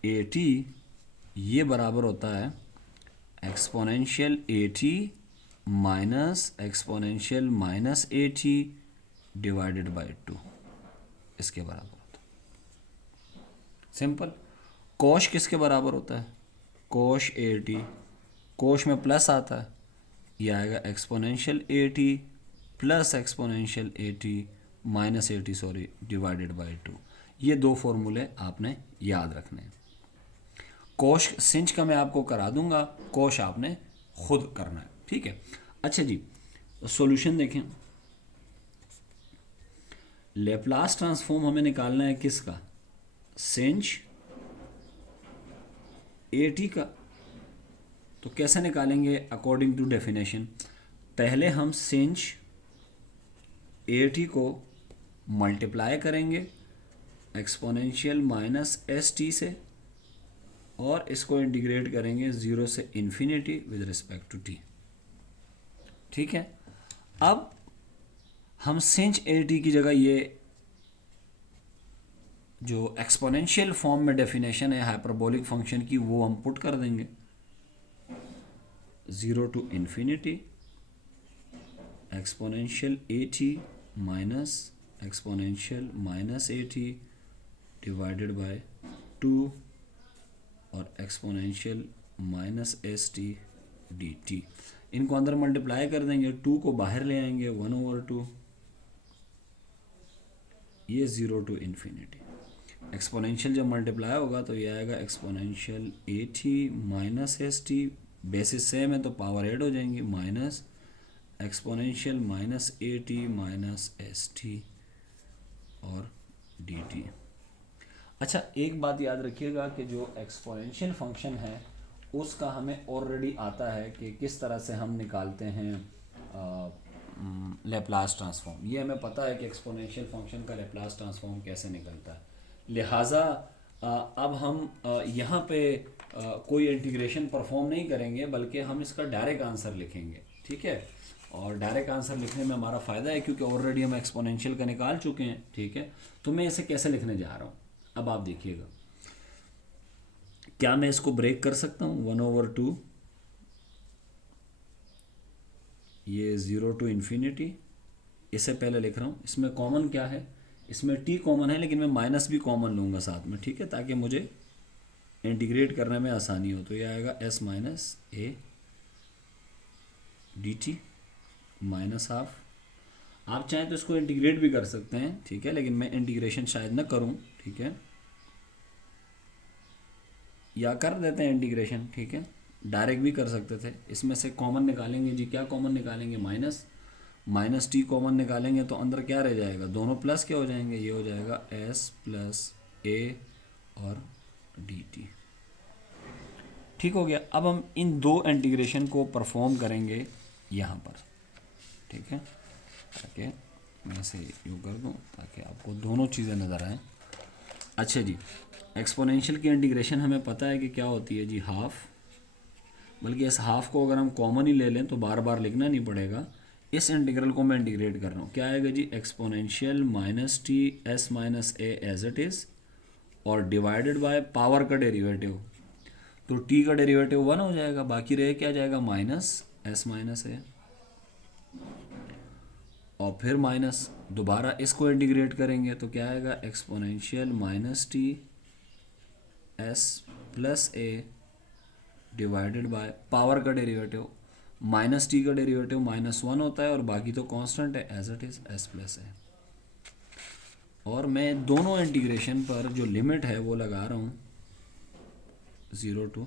at, ये बराबर होता है exponential at minus exponential minus at divided by 2, इसके बराबर होता है, सिंपल। कोश किसके बराबर होता है, कोश at, कोश में प्लस आता है, ये आएगा exponential at plus exponential at minus at sorry divided by 2। ये दो फॉर्मूले आपने याद रखने हैं। कोश sinh का मैं आपको करा दूंगा, कोश आपने खुद करना है, ठीक है। अच्छा जी, सॉल्यूशन देखें, लैप्लास ट्रांसफॉर्म हमें निकालना है किसका, sinh at का। तो कैसे निकालेंगे अकॉर्डिंग टू डेफिनेशन, पहले हम sinh at को मल्टीप्लाई करेंगे एक्सपोनेंशियल माइनस st से, और इसको इंटीग्रेट करेंगे 0 से infinity with respect to t, ठीक है। अब हम sinh at की जगह ये जो एक्सपोनेंशियल फॉर्म में डेफिनेशन है हाइपरबोलिक फंक्शन की, वो हम पुट कर देंगे 0 to infinity exponential at minus exponential minus at divided by 2 और एक्सपोनेंशियल माइनस st dt। इनको अंदर मल्टीप्लाई कर देंगे, 2 को बाहर ले आएंगे 1/2, ये 0 टू इन्फिनिटी। एक्सपोनेंशियल जब मल्टीप्लाई होगा तो ये आएगा exponential at minus st, basis same है तो पावर ऐड हो जाएंगी, minus exponential minus at minus st और dt। अच्छा एक बात याद रखिएगा कि जो एक्सपोनेंशियल फंक्शन है उसका हमें ऑलरेडी आता है कि किस तरह से हम निकालते हैं लैप्लास ट्रांसफॉर्म, ये हमें पता है कि एक्सपोनेंशियल फंक्शन का लैप्लास ट्रांसफॉर्म कैसे निकलता है। लिहाजा अब हम यहाँ पे कोई इंटीग्रेशन परफॉर्म नहीं करेंगे, बल्कि हम इसका डायरेक्ट आंसर लिखेंगे, ठीक है। और डायरेक्ट आंसर लिखने में हमारा फ़ायदा है क्योंकि ऑलरेडी हम एक्सपोनेंशियल का निकाल चुके हैं, ठीक है। तो मैं इसे कैसे लिखने जा रहा हूँ, अब आप देखिएगा, क्या मैं इसको ब्रेक कर सकता हूँ 1/2, ये 0 टू इन्फिनिटी, इसे पहले लिख रहा हूँ। इसमें कॉमन क्या है, इसमें t कॉमन है, लेकिन मैं माइनस भी कॉमन लूँगा साथ में, ठीक है, ताकि मुझे इंटीग्रेट करने में आसानी हो। तो ये आएगा s माइनस ए dt माइनस हाफ। आप चाहें तो इसको इंटीग्रेट भी कर सकते हैं, ठीक है, लेकिन मैं इंटीग्रेशन शायद ना करूं, ठीक है, या कर देते हैं इंटीग्रेशन, ठीक है, डायरेक्ट भी कर सकते थे। इसमें से कॉमन निकालेंगे जी, क्या कॉमन निकालेंगे, माइनस माइनस टी कॉमन निकालेंगे तो अंदर क्या रह जाएगा, दोनों प्लस क्या हो जाएंगे, ये हो जाएगा s प्लस ए और dt, ठीक हो गया। अब हम इन दो इंटीग्रेशन को परफॉर्म करेंगे यहाँ पर, ठीक है, ताकि मैं इसे यूँ कर दूँ ताकि आपको दोनों चीज़ें नज़र आएँ। अच्छा जी, एक्सपोनेंशियल की इंटीग्रेशन हमें पता है कि क्या होती है जी, हाफ बल्कि इस हाफ को अगर हम कॉमन ही ले लें तो बार बार लिखना नहीं पड़ेगा। इस इंटीग्रल को मैं इंटीग्रेट कर रहा हूँ, क्या आएगा जी, exponential minus t s minus a as it is और डिवाइडेड बाय पावर का डेरिवेटिव, तो टी का डेरिवेटिव 1 हो जाएगा, बाकी रहे क्या जाएगा माइनस एस माइनस ए, और फिर माइनस दोबारा इसको इंटीग्रेट करेंगे तो क्या आएगा, exponential minus t s plus a divided by power का डेरिवेटिव, माइनस टी का डेरिवेटिव -1 होता है और बाकी तो कांस्टेंट है as it is s plus a. और मैं दोनों इंटीग्रेशन पर जो लिमिट है वो लगा रहा हूँ 0 to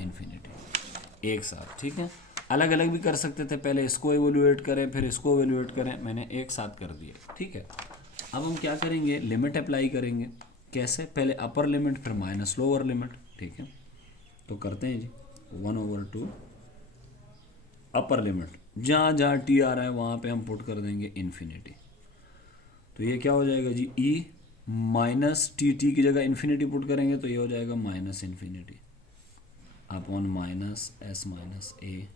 इन्फिनिटी एक साथ, ठीक है। अलग अलग भी कर सकते थे, पहले इसको एवेल्यूएट करें फिर इसको एवेल्यूएट करें, मैंने एक साथ कर दिया, ठीक है। अब हम क्या करेंगे, लिमिट अप्लाई करेंगे, कैसे, पहले अपर लिमिट फिर माइनस लोअर लिमिट, ठीक है। तो करते हैं जी 1/2 अपर लिमिट, जहाँ जहाँ टी आ रहा है वहाँ पे हम पुट कर देंगे इन्फिनिटी, तो ये क्या हो जाएगा जी, ई माइनस टी, टी की जगह इन्फिनिटी पुट करेंगे तो ये हो जाएगा minus infinity upon minus s minus a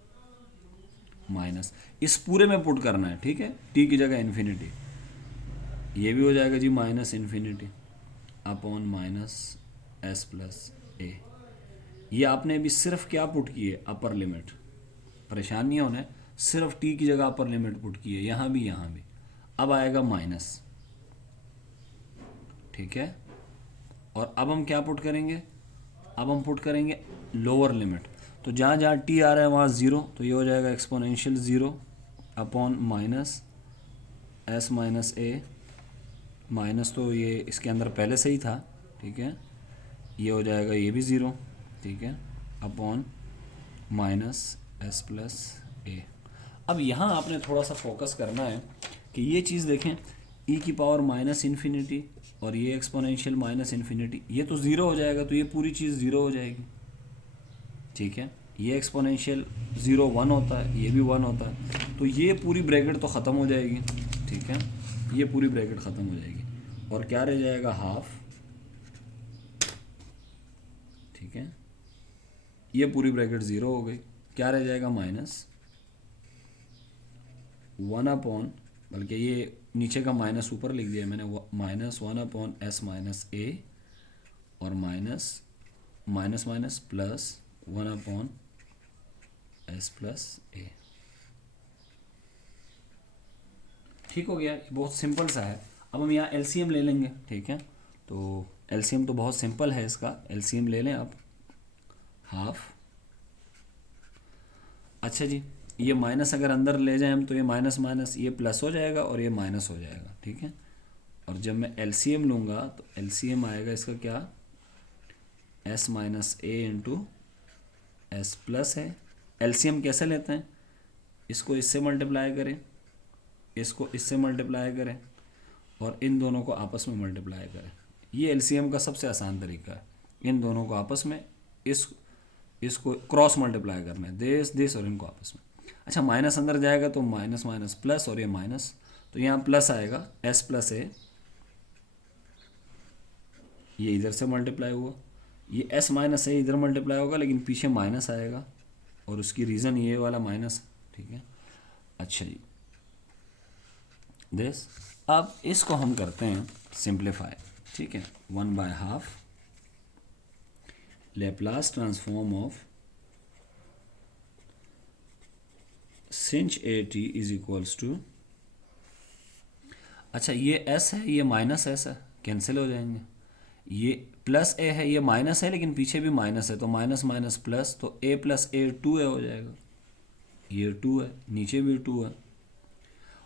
minus, इस पूरे में पुट करना है, ठीक है, टी की जगह इन्फिनिटी, ये भी हो जाएगा जी minus infinity upon minus s plus a. ये आपने अभी सिर्फ क्या पुट की है, अपर लिमिट, परेशान नहीं होना है, सिर्फ टी की जगह अपर लिमिट पुट की है, यहाँ भी यहाँ भी। अब आएगा माइनस, ठीक है, और अब हम क्या पुट करेंगे, अब हम पुट करेंगे लोअर लिमिट, तो जहाँ जहाँ टी आ रहा है वहाँ 0, तो ये हो जाएगा exponential 0 upon minus s minus a, minus तो ये इसके अंदर पहले से ही था, ठीक है, ये हो जाएगा ये भी 0, ठीक है, अपॉन माइनस एस प्लस ए। अब यहाँ आपने थोड़ा सा फोकस करना है कि ये चीज़ देखें, ई की पावर माइनस इन्फिनिटी और ये एक्सपोनेंशियल माइनस इन्फिनिटी, ये तो 0 हो जाएगा, तो ये पूरी चीज़ 0 हो जाएगी, ठीक है। ये एक्सपोनेंशियल 0 1 होता है, ये भी 1 होता है, तो ये पूरी ब्रैकेट तो ख़त्म हो जाएगी, ठीक है, ये पूरी ब्रैकेट ख़त्म हो जाएगी और क्या रह जाएगा, हाफ, ठीक है, ये पूरी ब्रैकेट 0 हो गई, क्या रह जाएगा माइनस 1 अपॉन, बल्कि ये नीचे का माइनस ऊपर लिख दिया मैंने, -1 अपॉन एस माइनस ए और minus minus minus plus 1 upon s plus a. ठीक हो गया, ये बहुत सिंपल सा है। अब हम यहाँ एलसीएम ले लेंगे, ठीक है, तो एलसीएम तो बहुत सिंपल है इसका, एलसीएम ले लें आप, हाफ, अच्छा जी, ये माइनस अगर अंदर ले जाएं हम तो ये माइनस माइनस ये प्लस हो जाएगा और ये माइनस हो जाएगा, ठीक है। और जब मैं एलसीएम लूँगा तो एलसीएम आएगा इसका क्या, एस माइनस ए इंटू एस प्लस है। एलसीएम कैसे लेते हैं, इसको इससे मल्टीप्लाई करें, इसको इससे मल्टीप्लाई करें और इन दोनों को आपस में मल्टीप्लाई करें, ये एलसीएम का सबसे आसान तरीका है। इन दोनों को आपस में इसको क्रॉस मल्टीप्लाई करना है, दिस और इनको आपस में। अच्छा, माइनस अंदर जाएगा तो माइनस माइनस प्लस और ये माइनस, तो यहाँ प्लस आएगा एस प्लस ए, ये इधर से मल्टीप्लाई हुआ, ये एस माइनस ए इधर मल्टीप्लाई होगा लेकिन पीछे माइनस आएगा और उसकी रीज़न ये वाला माइनस, ठीक है। अच्छा जी, दिस, अब इसको हम करते हैं सिंप्लीफाई, ठीक है, 1/2 Laplace transform of sinh A T is equals to, अच्छा ये s है ये माइनस s है, कैंसिल हो जाएंगे, ये प्लस a है ये माइनस है लेकिन पीछे भी माइनस है, तो माइनस माइनस प्लस, तो a प्लस ए 2a हो जाएगा, ये 2 है, नीचे भी 2 है,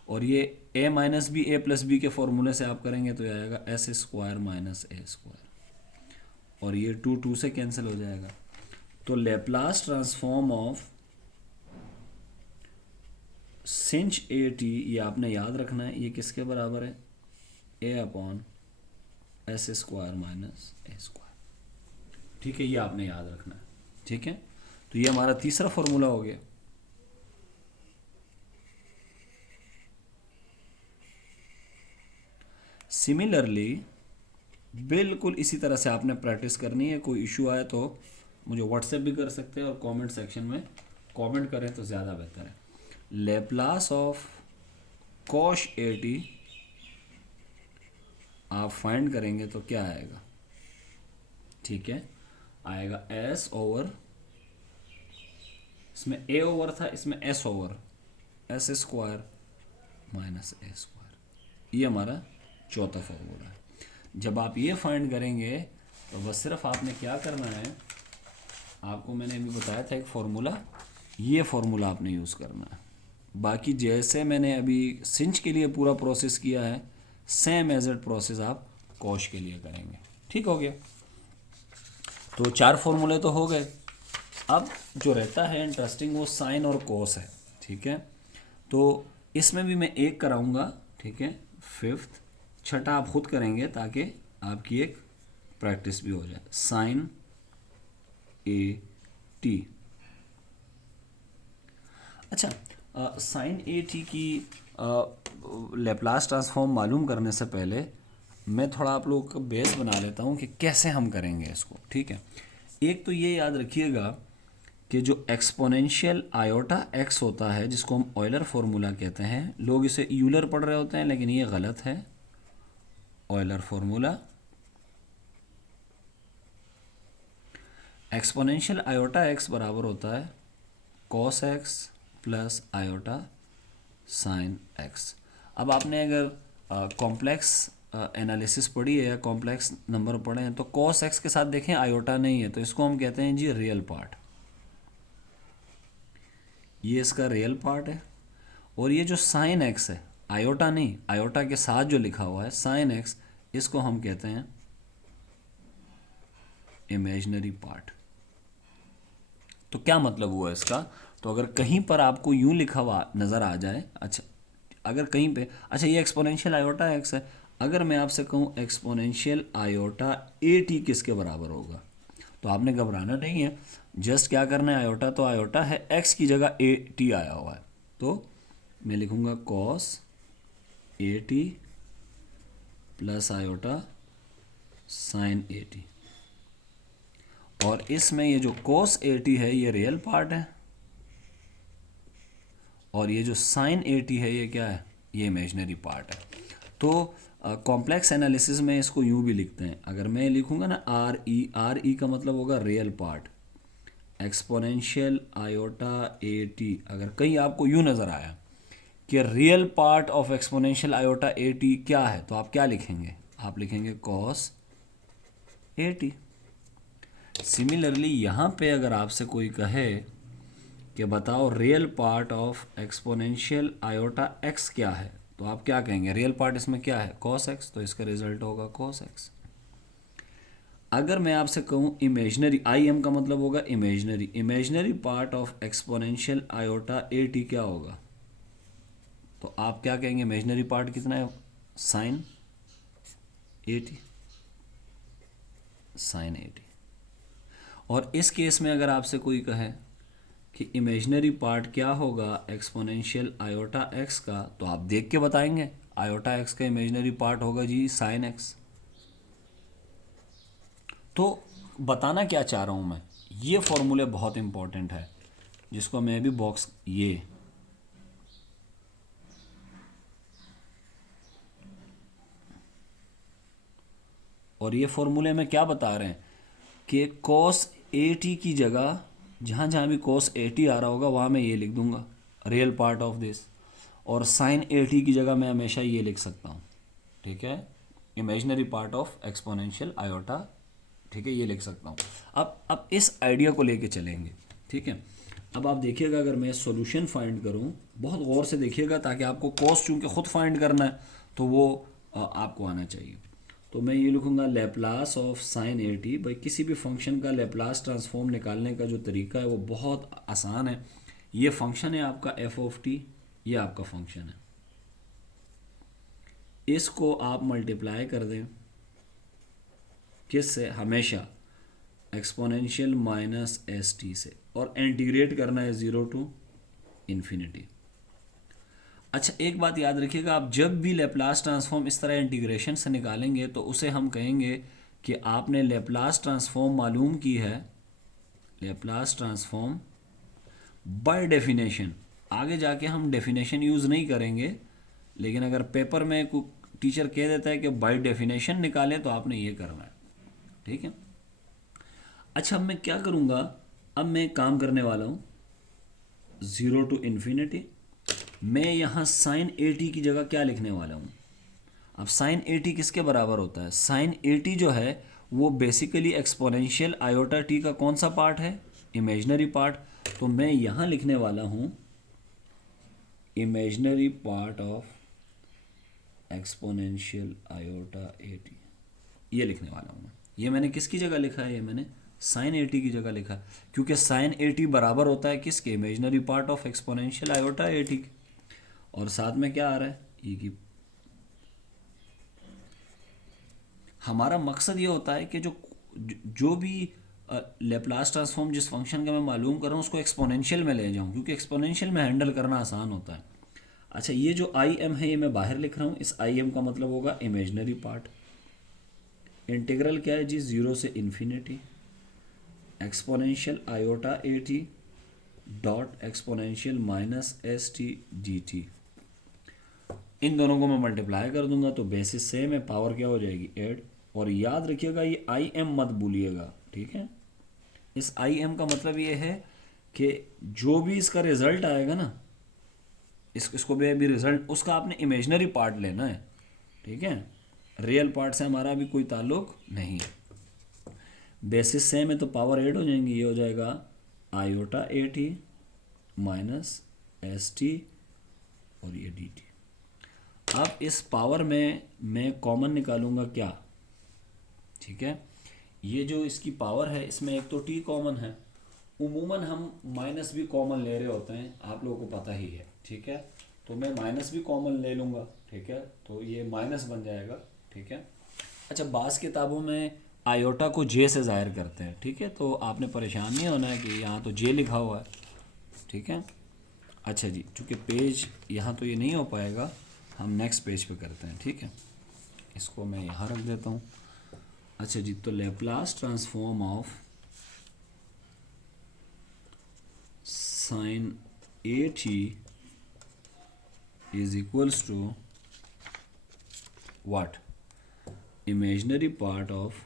और ये a minus B a plus B के फॉर्मूले से आप करेंगे तो ये आएगा s square minus a square, और ये 2 से कैंसिल हो जाएगा। तो Laplace transform of sinh A T, ये आपने याद रखना है, ये किसके बराबर है, a upon S square minus a square, ठीक है, ये आपने याद रखना है, ठीक है। तो ये हमारा तीसरा फॉर्मूला हो गया। सिमिलरली बिल्कुल इसी तरह से आपने प्रैक्टिस करनी है, कोई इशू आए तो मुझे व्हाट्सएप भी कर सकते हैं और कमेंट सेक्शन में कमेंट करें तो ज़्यादा बेहतर है। Laplace of cosh A T आप फाइंड करेंगे तो क्या आएगा, ठीक है, आएगा एस ओवर, इसमें ए ओवर था, इसमें s over, s square minus a square, ये हमारा चौथा फॉर्मूला है। जब आप ये फाइंड करेंगे तो बस सिर्फ आपने क्या करना है, आपको मैंने अभी बताया था एक फार्मूला, ये फार्मूला आपने यूज़ करना है। बाकी जैसे मैंने अभी सिंच के लिए पूरा प्रोसेस किया है, सेम एज इट प्रोसेस आप कॉश के लिए करेंगे। ठीक हो गया, तो 4 फार्मूले तो हो गए। अब जो रहता है इंटरेस्टिंग वो साइन और कॉस है, ठीक है। तो इसमें भी मैं एक कराऊंगा, ठीक है, 5th, छठा आप खुद करेंगे ताकि आपकी एक प्रैक्टिस भी हो जाए। साइन ए टी, अच्छा, साइन ए टी की लेप्लास ट्रांसफॉर्म मालूम करने से पहले मैं थोड़ा आप लोगों का बेस बना लेता हूँ कि कैसे हम करेंगे इसको, ठीक है। एक तो ये याद रखिएगा कि जो एक्सपोनेंशियल आयोटा एक्स होता है, जिसको हम ऑयलर फार्मूला कहते हैं, लोग इसे यूलर पढ़ रहे होते हैं लेकिन ये गलत है। Euler formula, exponential iota x बराबर होता है cos X plus iota sine x. अब आपने अगर कॉम्प्लेक्स एनालिसिस पढ़ी है या कॉम्प्लेक्स नंबर पढ़े हैं तो कॉस एक्स के साथ देखें आयोटा नहीं है, तो इसको हम कहते हैं जी रियल पार्ट, ये इसका रियल पार्ट है। और ये जो साइन एक्स है, आयोटा नहीं, आयोटा के साथ जो लिखा हुआ है साइन एक्स, इसको हम कहते हैं इमेजिनरी पार्ट। तो क्या मतलब हुआ इसका, तो अगर कहीं पर आपको यूं लिखा हुआ नज़र आ जाए, अच्छा अगर कहीं पे, अच्छा ये एक्सपोनेंशियल आयोटा एक्स है, अगर मैं आपसे कहूँ एक्सपोनेंशियल आयोटा ए टी किसके बराबर होगा, तो आपने घबराना नहीं है, जस्ट क्या करना है, आयोटा तो आयोटा है, एक्स की जगह ए टी आया हुआ है, तो मैं लिखूँगा cos A T plus iota sign A T. और इसमें ये जो cos ए टी है ये रियल पार्ट है, और ये जो sin ए टी है ये क्या है, ये इमेजिनरी पार्ट है। तो कॉम्प्लेक्स एनालिसिस में इसको यूं भी लिखते हैं, अगर मैं लिखूंगा ना आर ई का मतलब होगा real part, exponential iota a T, अगर कहीं आपको यूं नज़र आया कि real part of exponential iota a T क्या है, तो आप क्या लिखेंगे, आप लिखेंगे cos ए टी। सिमिलरली यहाँ पे अगर आपसे कोई कहे कि बताओ real part of exponential iota x क्या है, तो आप क्या कहेंगे, रियल पार्ट इसमें क्या है cos x, तो इसका रिजल्ट होगा cos x। अगर मैं आपसे कहूँ इमेजनरी, आई एम का मतलब होगा imaginary, imaginary part of exponential iota a T क्या होगा, तो आप क्या कहेंगे, इमेजनरी पार्ट कितना है, sine A T, sine A T. और इस केस में अगर आपसे कोई कहे कि इमेजिनरी पार्ट क्या होगा एक्सपोनेंशियल आयोटा एक्स का, तो आप देख के बताएंगे, आयोटा एक्स का इमेजिनरी पार्ट होगा जी साइन एक्स। तो बताना क्या चाह रहा हूँ मैं, ये फॉर्मूले बहुत इंपॉर्टेंट है, जिसको मैं भी बॉक्स, ये और ये फॉर्मूले में क्या बता रहे हैं कि cos ए टी की जगह जहाँ जहाँ भी cos ए टी आ रहा होगा वहाँ मैं ये लिख दूंगा रियल पार्ट ऑफ दिस, और साइन ए टी की जगह मैं हमेशा ये लिख सकता हूँ, ठीक है, imaginary part of exponential iota, ठीक है, ये लिख सकता हूँ। अब इस आइडिया को लेके चलेंगे, ठीक है। अब आप देखिएगा, अगर मैं सॉल्यूशन फाइंड करूँ, बहुत गौर से देखिएगा ताकि आपको कॉस चूँकि खुद फाइंड करना है तो वो आपको आना चाहिए। तो मैं ये लिखूँगा Laplace of sine A T, भाई किसी भी फंक्शन का लेप्लास ट्रांसफॉर्म निकालने का जो तरीका है वो बहुत आसान है। ये फंक्शन है आपका एफ ऑफ टी, ये आपका फंक्शन है, इसको आप मल्टीप्लाई कर दें किस से, हमेशा एक्सपोनेंशियल माइनस एस टी से, और इंटीग्रेट करना है 0 टू इन्फिनिटी। अच्छा एक बात याद रखिएगा, आप जब भी लेप्लास ट्रांसफॉर्म इस तरह इंटीग्रेशन से निकालेंगे तो उसे हम कहेंगे कि आपने लेप्लास ट्रांसफॉर्म मालूम की है लेप्लास ट्रांसफॉर्म बाय डेफिनेशन, आगे जाके हम डेफिनेशन यूज़ नहीं करेंगे, लेकिन अगर पेपर में टीचर कह देता है कि बाय डेफिनेशन निकालें तो आपने ये करना है, ठीक है। अच्छा, अब मैं क्या करूँगा, अब मैं एक काम करने वाला हूँ, 0 टू इन्फिनिटी, मैं यहाँ साइन ए टी की जगह क्या लिखने वाला हूँ। अब साइन ए टी किसके बराबर होता है, साइन ए टी जो है वो बेसिकली एक्सपोनेंशियल आयोटा टी का कौन सा पार्ट है, इमेजनरी पार्ट। तो मैं यहाँ लिखने वाला हूँ imaginary part of exponential iota a T, ये लिखने वाला हूँ मैं। ये मैंने किसकी जगह लिखा है, ये मैंने साइन ए टी की जगह लिखा है, क्योंकि साइन ए टी बराबर होता है किसके, imaginary part of exponential iota a T. और साथ में क्या आ रहा है, ई की। हमारा मकसद ये होता है कि जो भी लेप्लास ट्रांसफॉर्म जिस फंक्शन का मैं मालूम कर रहा हूँ उसको एक्सपोनेंशियल में ले जाऊँ, क्योंकि एक्सपोनेंशियल में हैंडल करना आसान होता है। अच्छा, ये जो आई एम है ये मैं बाहर लिख रहा हूँ, इस आई एम का मतलब होगा इमेजनरी पार्ट। इंटीग्रल क्या है जी, 0 से infinity exponential iota a t dot exponential minus S T D t. इन दोनों को मैं मल्टीप्लाई कर दूंगा तो बेसिस सेम है, पावर क्या हो जाएगी, ऐड। और याद रखिएगा ये आई एम मत भूलिएगा, ठीक है। इस आई एम का मतलब ये है कि जो भी इसका रिजल्ट आएगा ना, इसको भी रिजल्ट उसका आपने इमेजनरी पार्ट लेना है, ठीक है। रियल पार्ट से हमारा अभी कोई ताल्लुक नहीं है। बेसिस सेम है तो पावर ऐड हो जाएंगी, ये हो जाएगा iota a T minus S T और ये डी टी। अब इस पावर में मैं कॉमन निकालूंगा क्या, ठीक है। ये जो इसकी पावर है इसमें एक तो टी कॉमन है, उमूमन हम माइनस भी कॉमन ले रहे होते हैं, आप लोगों को पता ही है, ठीक है। तो मैं माइनस भी कॉमन ले लूँगा, ठीक है, तो ये माइनस बन जाएगा, ठीक है। अच्छा, बास किताबों में आयोटा को जे से ज़ाहिर करते हैं, ठीक है, तो आपने परेशान नहीं होना है कि यहाँ तो जे लिखा हुआ है, ठीक है। अच्छा जी, चूँकि पेज यहाँ तो ये नहीं हो पाएगा, हम नेक्स्ट पेज पे करते हैं, ठीक है। इसको मैं यहाँ रख देता हूँ। अच्छा जी, तो Laplace transform of sine A T is equals to what, imaginary part of,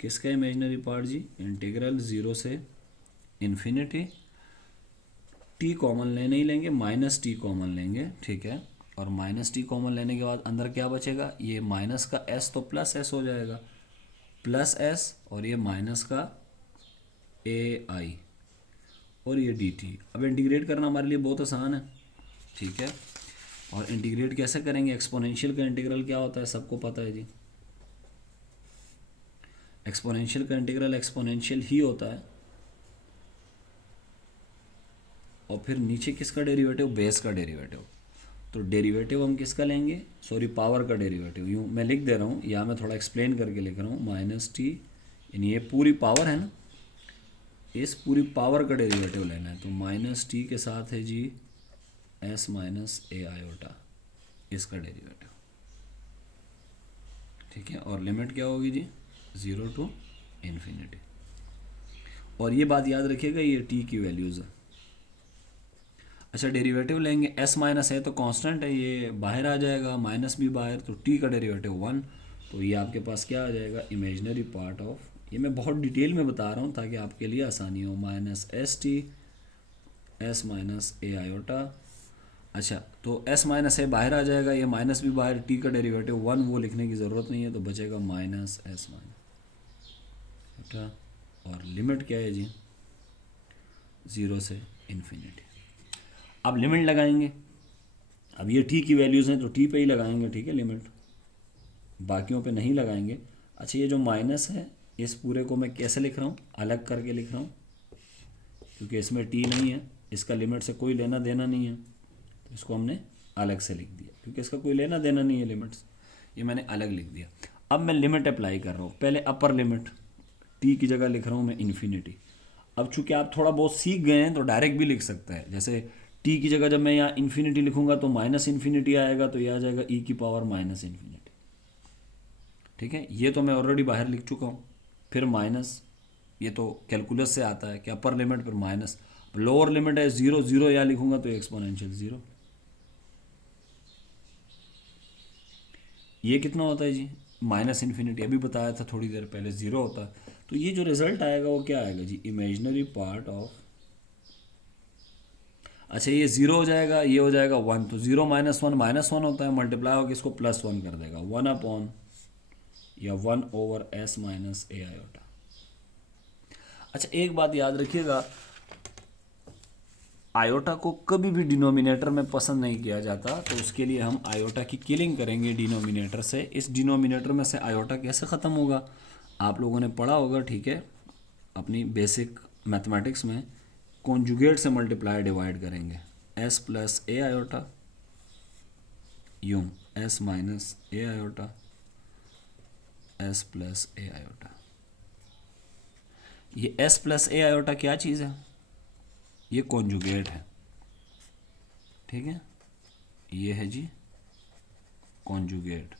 किसका इमेजनरी पार्ट जी, इंटीग्रल 0 से इन्फिनिटी, टी कॉमन लेने ही लेंगे, माइनस टी कॉमन लेंगे, ठीक है। और माइनस टी कॉमन लेने के बाद अंदर क्या बचेगा, ये माइनस का एस तो प्लस एस हो जाएगा, प्लस एस, और ये माइनस का ए आई और ये डी टी। अब इंटीग्रेट करना हमारे लिए बहुत आसान है, ठीक है। और इंटीग्रेट कैसे करेंगे, एक्सपोनेंशियल का इंटीग्रल क्या होता है सबको पता है जी, एक्सपोनेंशियल का इंटीग्रल एक्सपोनेंशियल ही होता है। और फिर नीचे किसका डेरिवेटिव, बेस का डेरिवेटिव। तो डेरिवेटिव हम किसका लेंगे, सॉरी पावर का डेरिवेटिव, यूँ मैं लिख दे रहा हूँ, या मैं थोड़ा एक्सप्लेन करके लिख रहा हूँ, माइनस टी, यानी ये पूरी पावर है ना, इस पूरी पावर का डेरिवेटिव लेना है। तो माइनस टी के साथ है G S minus a iota, इसका डेरिवेटिव, ठीक है। और लिमिट क्या होगी जी, 0 टू इन्फिनिटी। और ये बात याद रखिएगा, ये टी की वैल्यूज़ है। अच्छा, डेरिवेटिव लेंगे, एस माइनस है तो कांस्टेंट है, ये बाहर आ जाएगा, माइनस भी बाहर, तो टी का डेरिवेटिव 1, तो ये आपके पास क्या आ जाएगा, इमेजनरी पार्ट ऑफ, ये मैं बहुत डिटेल में बता रहा हूँ ताकि आपके लिए आसानी हो, minus S t s minus a iota. अच्छा, तो एस माइनस ए बाहर आ जाएगा, ये माइनस भी बाहर, टी का डेरिवेटिव 1, वो लिखने की ज़रूरत नहीं है, तो बचेगा माइनस एस माइनस, और लिमिट क्या है जी, 0 से इन्फिनिटी। अब लिमिट लगाएंगे, अब ये टी की वैल्यूज़ हैं तो टी पे ही लगाएंगे, ठीक है, लिमिट, बाकियों पे नहीं लगाएंगे। अच्छा, ये जो माइनस है इस पूरे को मैं कैसे लिख रहा हूँ, अलग करके लिख रहा हूँ, क्योंकि इसमें टी नहीं है, इसका लिमिट से कोई लेना देना नहीं है, तो इसको हमने अलग से लिख दिया, क्योंकि इसका कोई लेना देना नहीं है लिमिट्स, ये मैंने अलग लिख दिया। अब मैं लिमिट अप्लाई कर रहा हूँ, पहले अपर लिमिट, टी की जगह लिख रहा हूँ मैं इन्फिनिटी। अब चूंकि आप थोड़ा बहुत सीख गए हैं तो डायरेक्ट भी लिख सकते हैं, जैसे टी की जगह जब मैं यहाँ इन्फिनिटी लिखूंगा तो माइनस इन्फिनिटी आएगा, तो यह आ जाएगा ई की पावर माइनस इन्फिनिटी, ठीक है। ये तो मैं ऑलरेडी बाहर लिख चुका हूँ। फिर माइनस, ये तो कैलकुलस से आता है कि अपर लिमिट पर माइनस, लोअर लिमिट है ज़ीरो, ज़ीरो यहाँ लिखूंगा तो एक्सपोनेंशियल ज़ीरो। ये कितना होता है जी, माइनस इन्फिनिटी, अभी बताया था थोड़ी देर पहले ज़ीरो होता है। तो ये जो रिजल्ट आएगा वो क्या आएगा जी, इमेजिनरी पार्ट ऑफ, अच्छा ये ज़ीरो हो जाएगा, ये हो जाएगा वन, तो ज़ीरो माइनस वन होता है, मल्टीप्लाई होकर इसको प्लस वन कर देगा, वन अपॉन या one over S minus a iota. अच्छा एक बात याद रखिएगा, आयोटा को कभी भी डिनोमिनेटर में पसंद नहीं किया जाता, तो उसके लिए हम आयोटा की किलिंग करेंगे डिनोमिनेटर से। इस डिनोमिनेटर में से आयोटा कैसे ख़त्म होगा, आप लोगों ने पढ़ा होगा, ठीक है, अपनी बेसिक मैथमेटिक्स में, कॉन्जुगेट से मल्टीप्लाई डिवाइड करेंगे, एस प्लस ए आयोटा यूं, S minus a iota, S plus A iota. ये एस प्लस ए आयोटा क्या चीज़ है, ये कॉन्जुगेट है, ठीक है, ये है जी कॉन्जुगेट,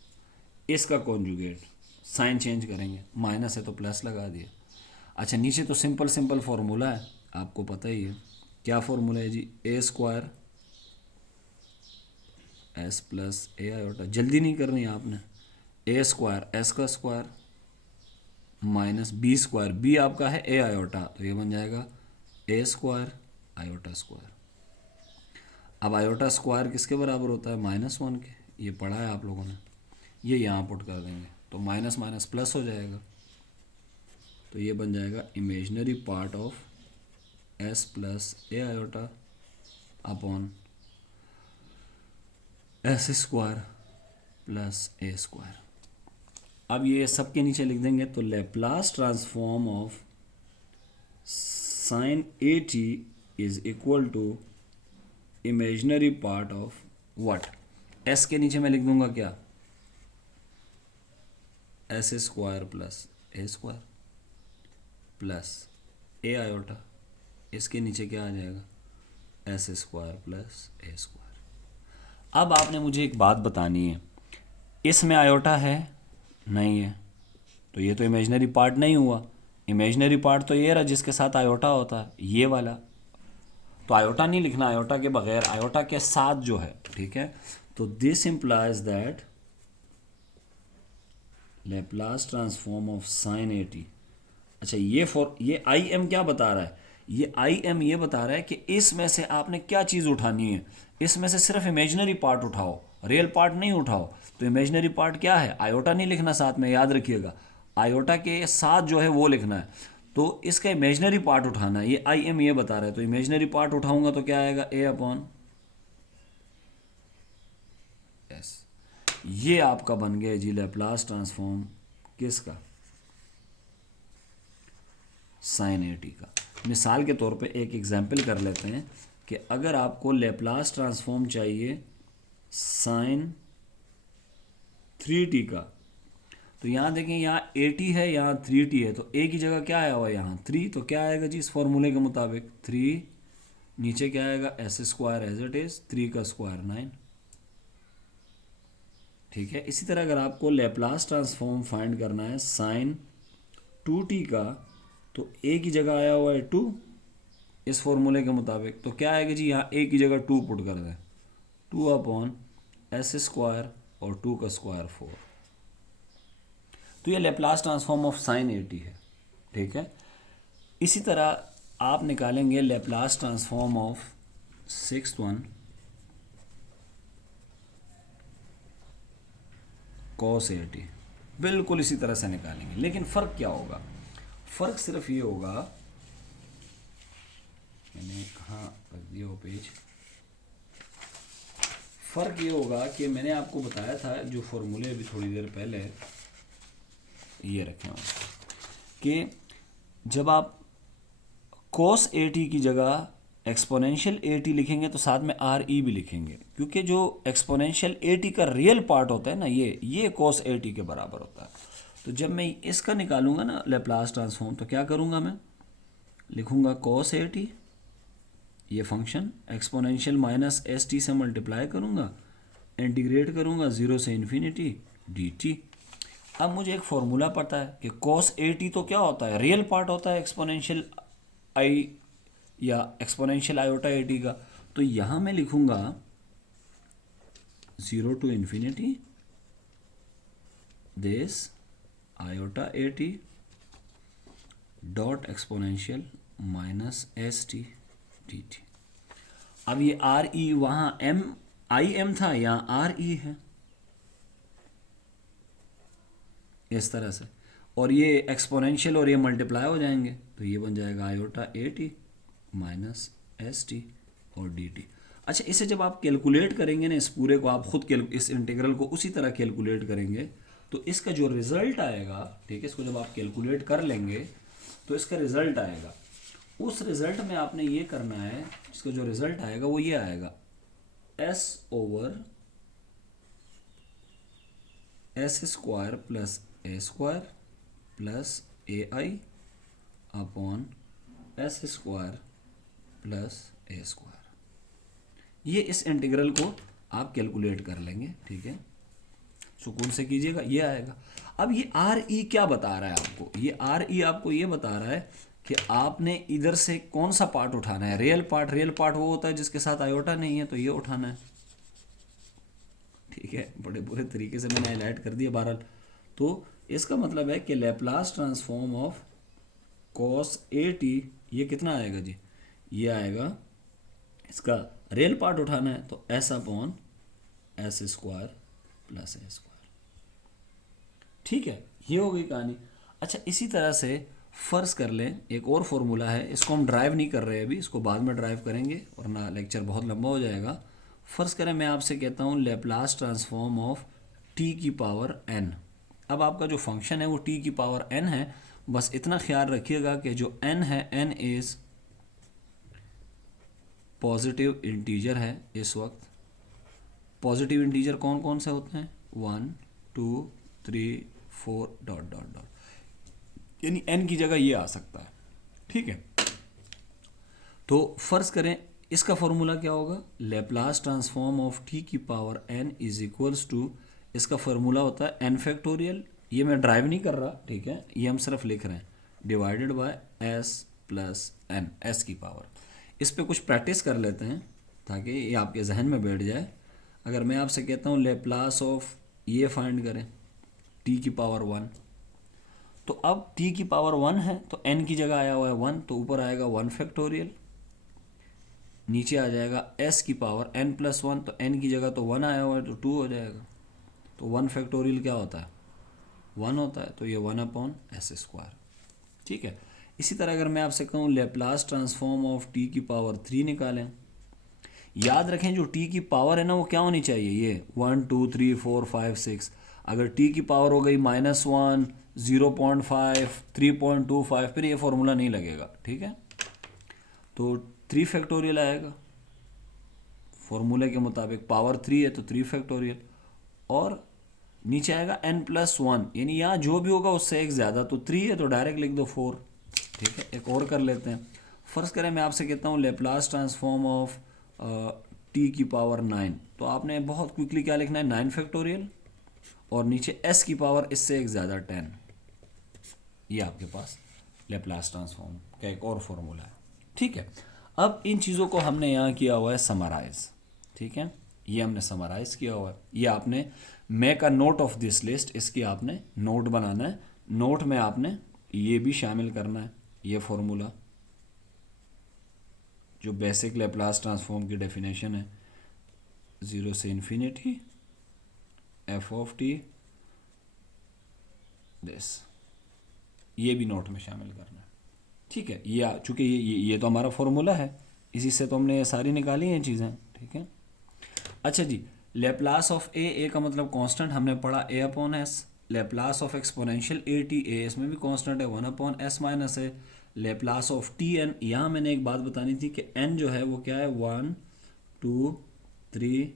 इसका कॉन्जुगेट, साइन चेंज करेंगे, माइनस है तो प्लस लगा दिया। अच्छा नीचे तो सिंपल सिंपल फार्मूला है, आपको पता ही है, क्या फार्मूला है जी, A square S plus A iota, जल्दी नहीं करनी है आपने, ए स्क्वायर एस का square minus B square, B आपका है ए आयोटा, तो ये बन जाएगा ए स्क्वायर आयोटा स्क्वायर। अब आयोटा स्क्वायर किसके बराबर होता है, माइनस वन के, ये पढ़ा है आप लोगों ने, ये यहाँ पुट कर देंगे तो माइनस माइनस प्लस हो जाएगा, तो ये बन जाएगा imaginary part of S plus A iota upon S square plus A square. अब ये सब के नीचे लिख देंगे, तो Laplace transform of sine A T is equal to imaginary part of what, S के नीचे मैं लिख दूंगा क्या, S square plus A square plus A iota, इसके नीचे क्या आ जाएगा, एस स्क्वायर प्लस ए स्क्वायर। अब आपने मुझे एक बात बतानी है, इसमें आयोटा है नहीं है, तो ये तो इमेजिनरी पार्ट नहीं हुआ, इमेजिनरी पार्ट तो ये रहा जिसके साथ आयोटा होता है, ये वाला, तो आयोटा नहीं लिखना, आयोटा के बगैर, आयोटा के साथ जो है, ठीक है। तो this implies that Laplace transform of sine A T, अच्छा ये आई एम क्या बता रहा है, ये आई एम ये बता रहा है कि इसमें से आपने क्या चीज़ उठानी है, इसमें से सिर्फ इमेजिनरी पार्ट उठाओ, रियल पार्ट नहीं उठाओ। तो इमेजिनरी पार्ट क्या है, आयोटा नहीं लिखना साथ में, याद रखिएगा, आयोटा के साथ जो है वो लिखना है, तो इसका इमेजिनरी पार्ट उठाना है, ये आई एम ये बता रहा है, तो इमेजिनरी पार्ट उठाऊंगा तो क्या आएगा, ए अपॉन एस। ये आपका बन गया जी लैप्लास ट्रांसफॉर्म किसका, साइन ए टी का। मिसाल के तौर पे एक एग्जाम्पल कर लेते हैं कि अगर आपको लेप्लास ट्रांसफॉर्म चाहिए साइन 3t का, तो यहाँ देखें, यहाँ 80 है, यहाँ 3t है, तो a की जगह क्या आया हुआ है यहाँ 3, तो क्या आएगा जी इस फॉर्मूले के मुताबिक 3, नीचे क्या आएगा S square as it is, 3 का स्क्वायर 9, ठीक है। इसी तरह अगर आपको लेप्लास ट्रांसफॉर्म फाइंड करना है साइन 2t का, तो a की जगह आया हुआ है 2 इस फॉर्मूले के मुताबिक, तो क्या आएगा जी यहाँ a की जगह 2 पुट कर दें, 2 अपॉन एस स्क्वायर और 2 का स्क्वायर 4, तो ये Laplace transform of sine A T है, ठीक है। इसी तरह आप निकालेंगे Laplace transform of sixth one cos A T, बिल्कुल इसी तरह से निकालेंगे, लेकिन फ़र्क क्या होगा, फ़र्क सिर्फ ये होगा, मैंने कहाँ रख दिया वो पेज, फ़र्क ये होगा कि मैंने आपको बताया था जो फॉर्मूले अभी थोड़ी देर पहले ये रखे हों कि जब आप cos ए टी की जगह एक्सपोनेंशियल ए टी लिखेंगे तो साथ में आर ई भी लिखेंगे, क्योंकि जो एक्सपोनेंशियल ए टी का रियल पार्ट होता है ना, ये cos ए टी के बराबर होता है। तो जब मैं इसका निकालूंगा ना लेप्लास ट्रांसफॉर्म, तो क्या करूँगा, मैं लिखूँगा cos ए टी, ये function exponential minus S T से मल्टीप्लाई करूँगा, इंटीग्रेट करूँगा 0 से इन्फिनिटी डी टी, अब मुझे एक फॉर्मूला पता है कि cos ए टी तो क्या होता है, रियल पार्ट होता है एक्सपोनेंशियल आई या एक्सपोनेंशियल आयोटा ए टी का। तो यहाँ मैं लिखूंगा 0 to infinity this iota a t dot exponential minus S T D T. अब ये आर ई वहाँ एम आई एम था, यहाँ आर ई है, इस तरह से। और ये एक्सपोनेंशियल और ये मल्टीप्लाई हो जाएंगे, तो ये बन जाएगा iota a T minus S T और डी टी। अच्छा, इसे जब आप कैलकुलेट करेंगे ना, इस पूरे को आप खुद इस इंटीग्रल को उसी तरह कैलकुलेट करेंगे, तो इसका जो रिजल्ट आएगा, ठीक है, इसको जब आप कैलकुलेट कर लेंगे तो इसका रिजल्ट आएगा। उस रिजल्ट में आपने ये करना है, इसका जो रिजल्ट आएगा वो ये आएगा, s over s square plus A square plus a i upon S square plus A square. ये इस इंटीग्रल को आप कैलकुलेट कर लेंगे, ठीक है, सुकून से कीजिएगा, ये आएगा। अब ये आर ई क्या बता रहा है आपको, ये आर ई आपको ये बता रहा है कि आपने इधर से कौन सा पार्ट उठाना है, रियल पार्ट। रियल पार्ट वो होता है जिसके साथ आयोटा नहीं है, तो ये उठाना है, ठीक है। बड़े बुरे तरीके से मैंने हाईलाइट कर दिया बहरहाल। तो इसका मतलब है कि Laplace transform of cos A T, ये कितना आएगा जी, ये आएगा, इसका रियल पार्ट उठाना है तो s upon S square plus ए स्क्वायर, ठीक है, ये हो गई कहानी। अच्छा, इसी तरह से फर्ज कर लें एक और फॉर्मूला है, इसको हम ड्राइव नहीं कर रहे अभी, इसको बाद में ड्राइव करेंगे वरना लेक्चर बहुत लंबा हो जाएगा। फ़र्ज़ करें मैं आपसे कहता हूँ लैप्लास ट्रांसफॉर्म ऑफ टी की पावर n। अब आपका जो फंक्शन है वो टी की पावर n है, बस इतना ख्याल रखिएगा कि जो n है, n इज़ पॉजिटिव इंटीजर है। इस वक्त पॉजिटिव इंटीजर कौन कौन से होते हैं, 1 2 3 4 डॉट डॉट डॉट, यानी n की जगह ये आ सकता है, ठीक है। तो फ़र्ज़ करें इसका फॉर्मूला क्या होगा, लैप्लास ट्रांसफॉर्म ऑफ टी की power n is equals to, इसका फॉर्मूला होता है n फैक्टोरियल, ये मैं ड्राइव नहीं कर रहा, ठीक है, ये हम सिर्फ लिख रहे हैं, divided by s plus n, s की पावर। इस पे कुछ प्रैक्टिस कर लेते हैं ताकि ये आपके जहन में बैठ जाए। अगर मैं आपसे कहता हूँ लैप्लास ऑफ ये फाइंड करें t की पावर 1, तो अब t की पावर 1 है तो n की जगह आया हुआ है 1, तो ऊपर आएगा 1 फैक्टोरियल, नीचे आ जाएगा s की पावर n प्लस 1, तो n की जगह तो 1 आया हुआ है तो 2 हो जाएगा। तो 1 फैक्टोरियल क्या होता है, 1 होता है, तो ये 1 अपॉन एस स्क्वायर, ठीक है। इसी तरह अगर मैं आपसे कहूँ लैप्लास ट्रांसफॉर्म ऑफ t की पावर 3 निकालें, याद रखें जो t की पावर है ना वो क्या होनी चाहिए, ये 1 2 3 4 5 6। अगर t की पावर हो गई -1 0.5 3.25, फिर ये फॉर्मूला नहीं लगेगा, ठीक है। तो 3 फैक्टोरियल आएगा फॉर्मूले के मुताबिक, पावर 3 है तो 3 फैक्टोरियल, और नीचे आएगा n प्लस 1, यानी यहाँ जो भी होगा उससे एक ज़्यादा, तो 3 है तो डायरेक्ट लिख दो 4, ठीक है। एक और कर लेते हैं, फ़र्ज़ करें मैं आपसे कहता हूँ लैप्लास ट्रांसफॉर्म ऑफ t की पावर 9, तो आपने बहुत क्विकली क्या लिखना है, 9 फैक्टोरियल, और नीचे s की पावर इससे एक ज़्यादा 10। ये आपके पास लैप्लास ट्रांसफॉर्म का एक और फॉर्मूला है, ठीक है। अब इन चीज़ों को हमने यहाँ किया हुआ है समराइज़, ठीक है, ये हमने समराइज़ किया हुआ है। ये आपने make a note of this list, इसकी आपने नोट बनाना है, नोट में आपने ये भी शामिल करना है, ये फॉर्मूला जो बेसिक लैप्लास ट्रांसफॉर्म की डेफिनेशन है, 0 से infinity F of T this, ये भी नोट में शामिल करना है, ठीक है। ये चूँकि ये तो हमारा फॉर्मूला है, इसी से तो हमने ये सारी निकाली हैं चीज़ें, ठीक है। अच्छा जी, लैप्लास ऑफ ए का मतलब कांस्टेंट हमने पढ़ा a upon s, Laplace of exponential a t, a इसमें भी कांस्टेंट है 1 अपॉन एस माइनस है। लैप्लास ऑफ टी एन, यहाँ मैंने एक बात बतानी थी कि n जो है वो क्या है, 1 2 3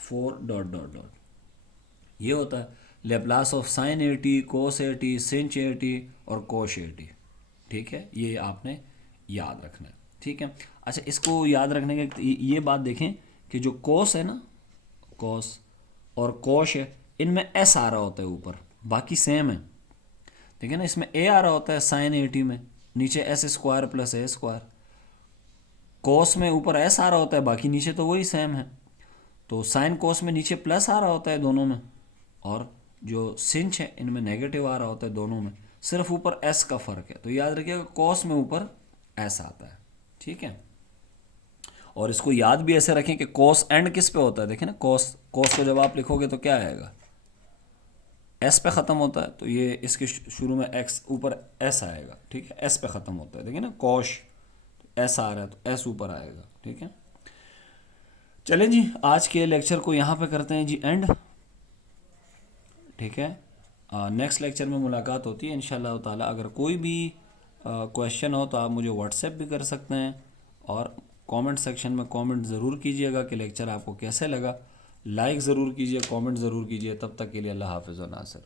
4 डॉट डॉट डॉट, ये होता है। Laplace of sine A t, cos a t, sinh a T और कोश ए टी, ठीक है, ये आपने याद रखना है, ठीक है। अच्छा, इसको याद रखने के ये बात देखें कि जो कोस है ना, कोस और कोश है, इनमें एस आ रहा होता है ऊपर, बाकी सेम है। देखिए ना, इसमें ए आ रहा होता है साइन 80 में, नीचे एस स्क्वायर प्लस ए स्क्वायर। कोस में ऊपर एस आ रहा होता है, बाकी नीचे तो वही सेम है। तो साइन कोस में नीचे प्लस आ रहा होता है दोनों में, और जो सिंच है इनमें नेगेटिव आ रहा होता है दोनों में, सिर्फ ऊपर एस का फ़र्क है। तो याद रखिएगा कोस में ऊपर एस आता है, ठीक है। और इसको याद भी ऐसे रखें कि कोस एंड किस पे होता है। देखिए ना, कोस कोस को जब आप लिखोगे तो क्या आएगा, एस पे ख़त्म होता है, तो ये इसके शुरू में एक्स ऊपर एस आएगा, ठीक है, एस पे ख़त्म होता है। देखिए ना, कोश एस आ रहा है तो एस ऊपर आएगा, ठीक है। चलें जी, आज के लेक्चर को यहाँ पे करते हैं जी एंड, ठीक है। नेक्स्ट लेक्चर में मुलाकात होती है इंशाल्लाह ताला। अगर कोई भी क्वेश्चन हो तो आप मुझे व्हाट्सएप भी कर सकते हैं, और कमेंट सेक्शन में कमेंट ज़रूर कीजिएगा कि लेक्चर आपको कैसे लगा। लाइक ज़रूर कीजिए, कमेंट ज़रूर कीजिए। तब तक के लिए अल्लाह हाफ़िज़ व नासिर।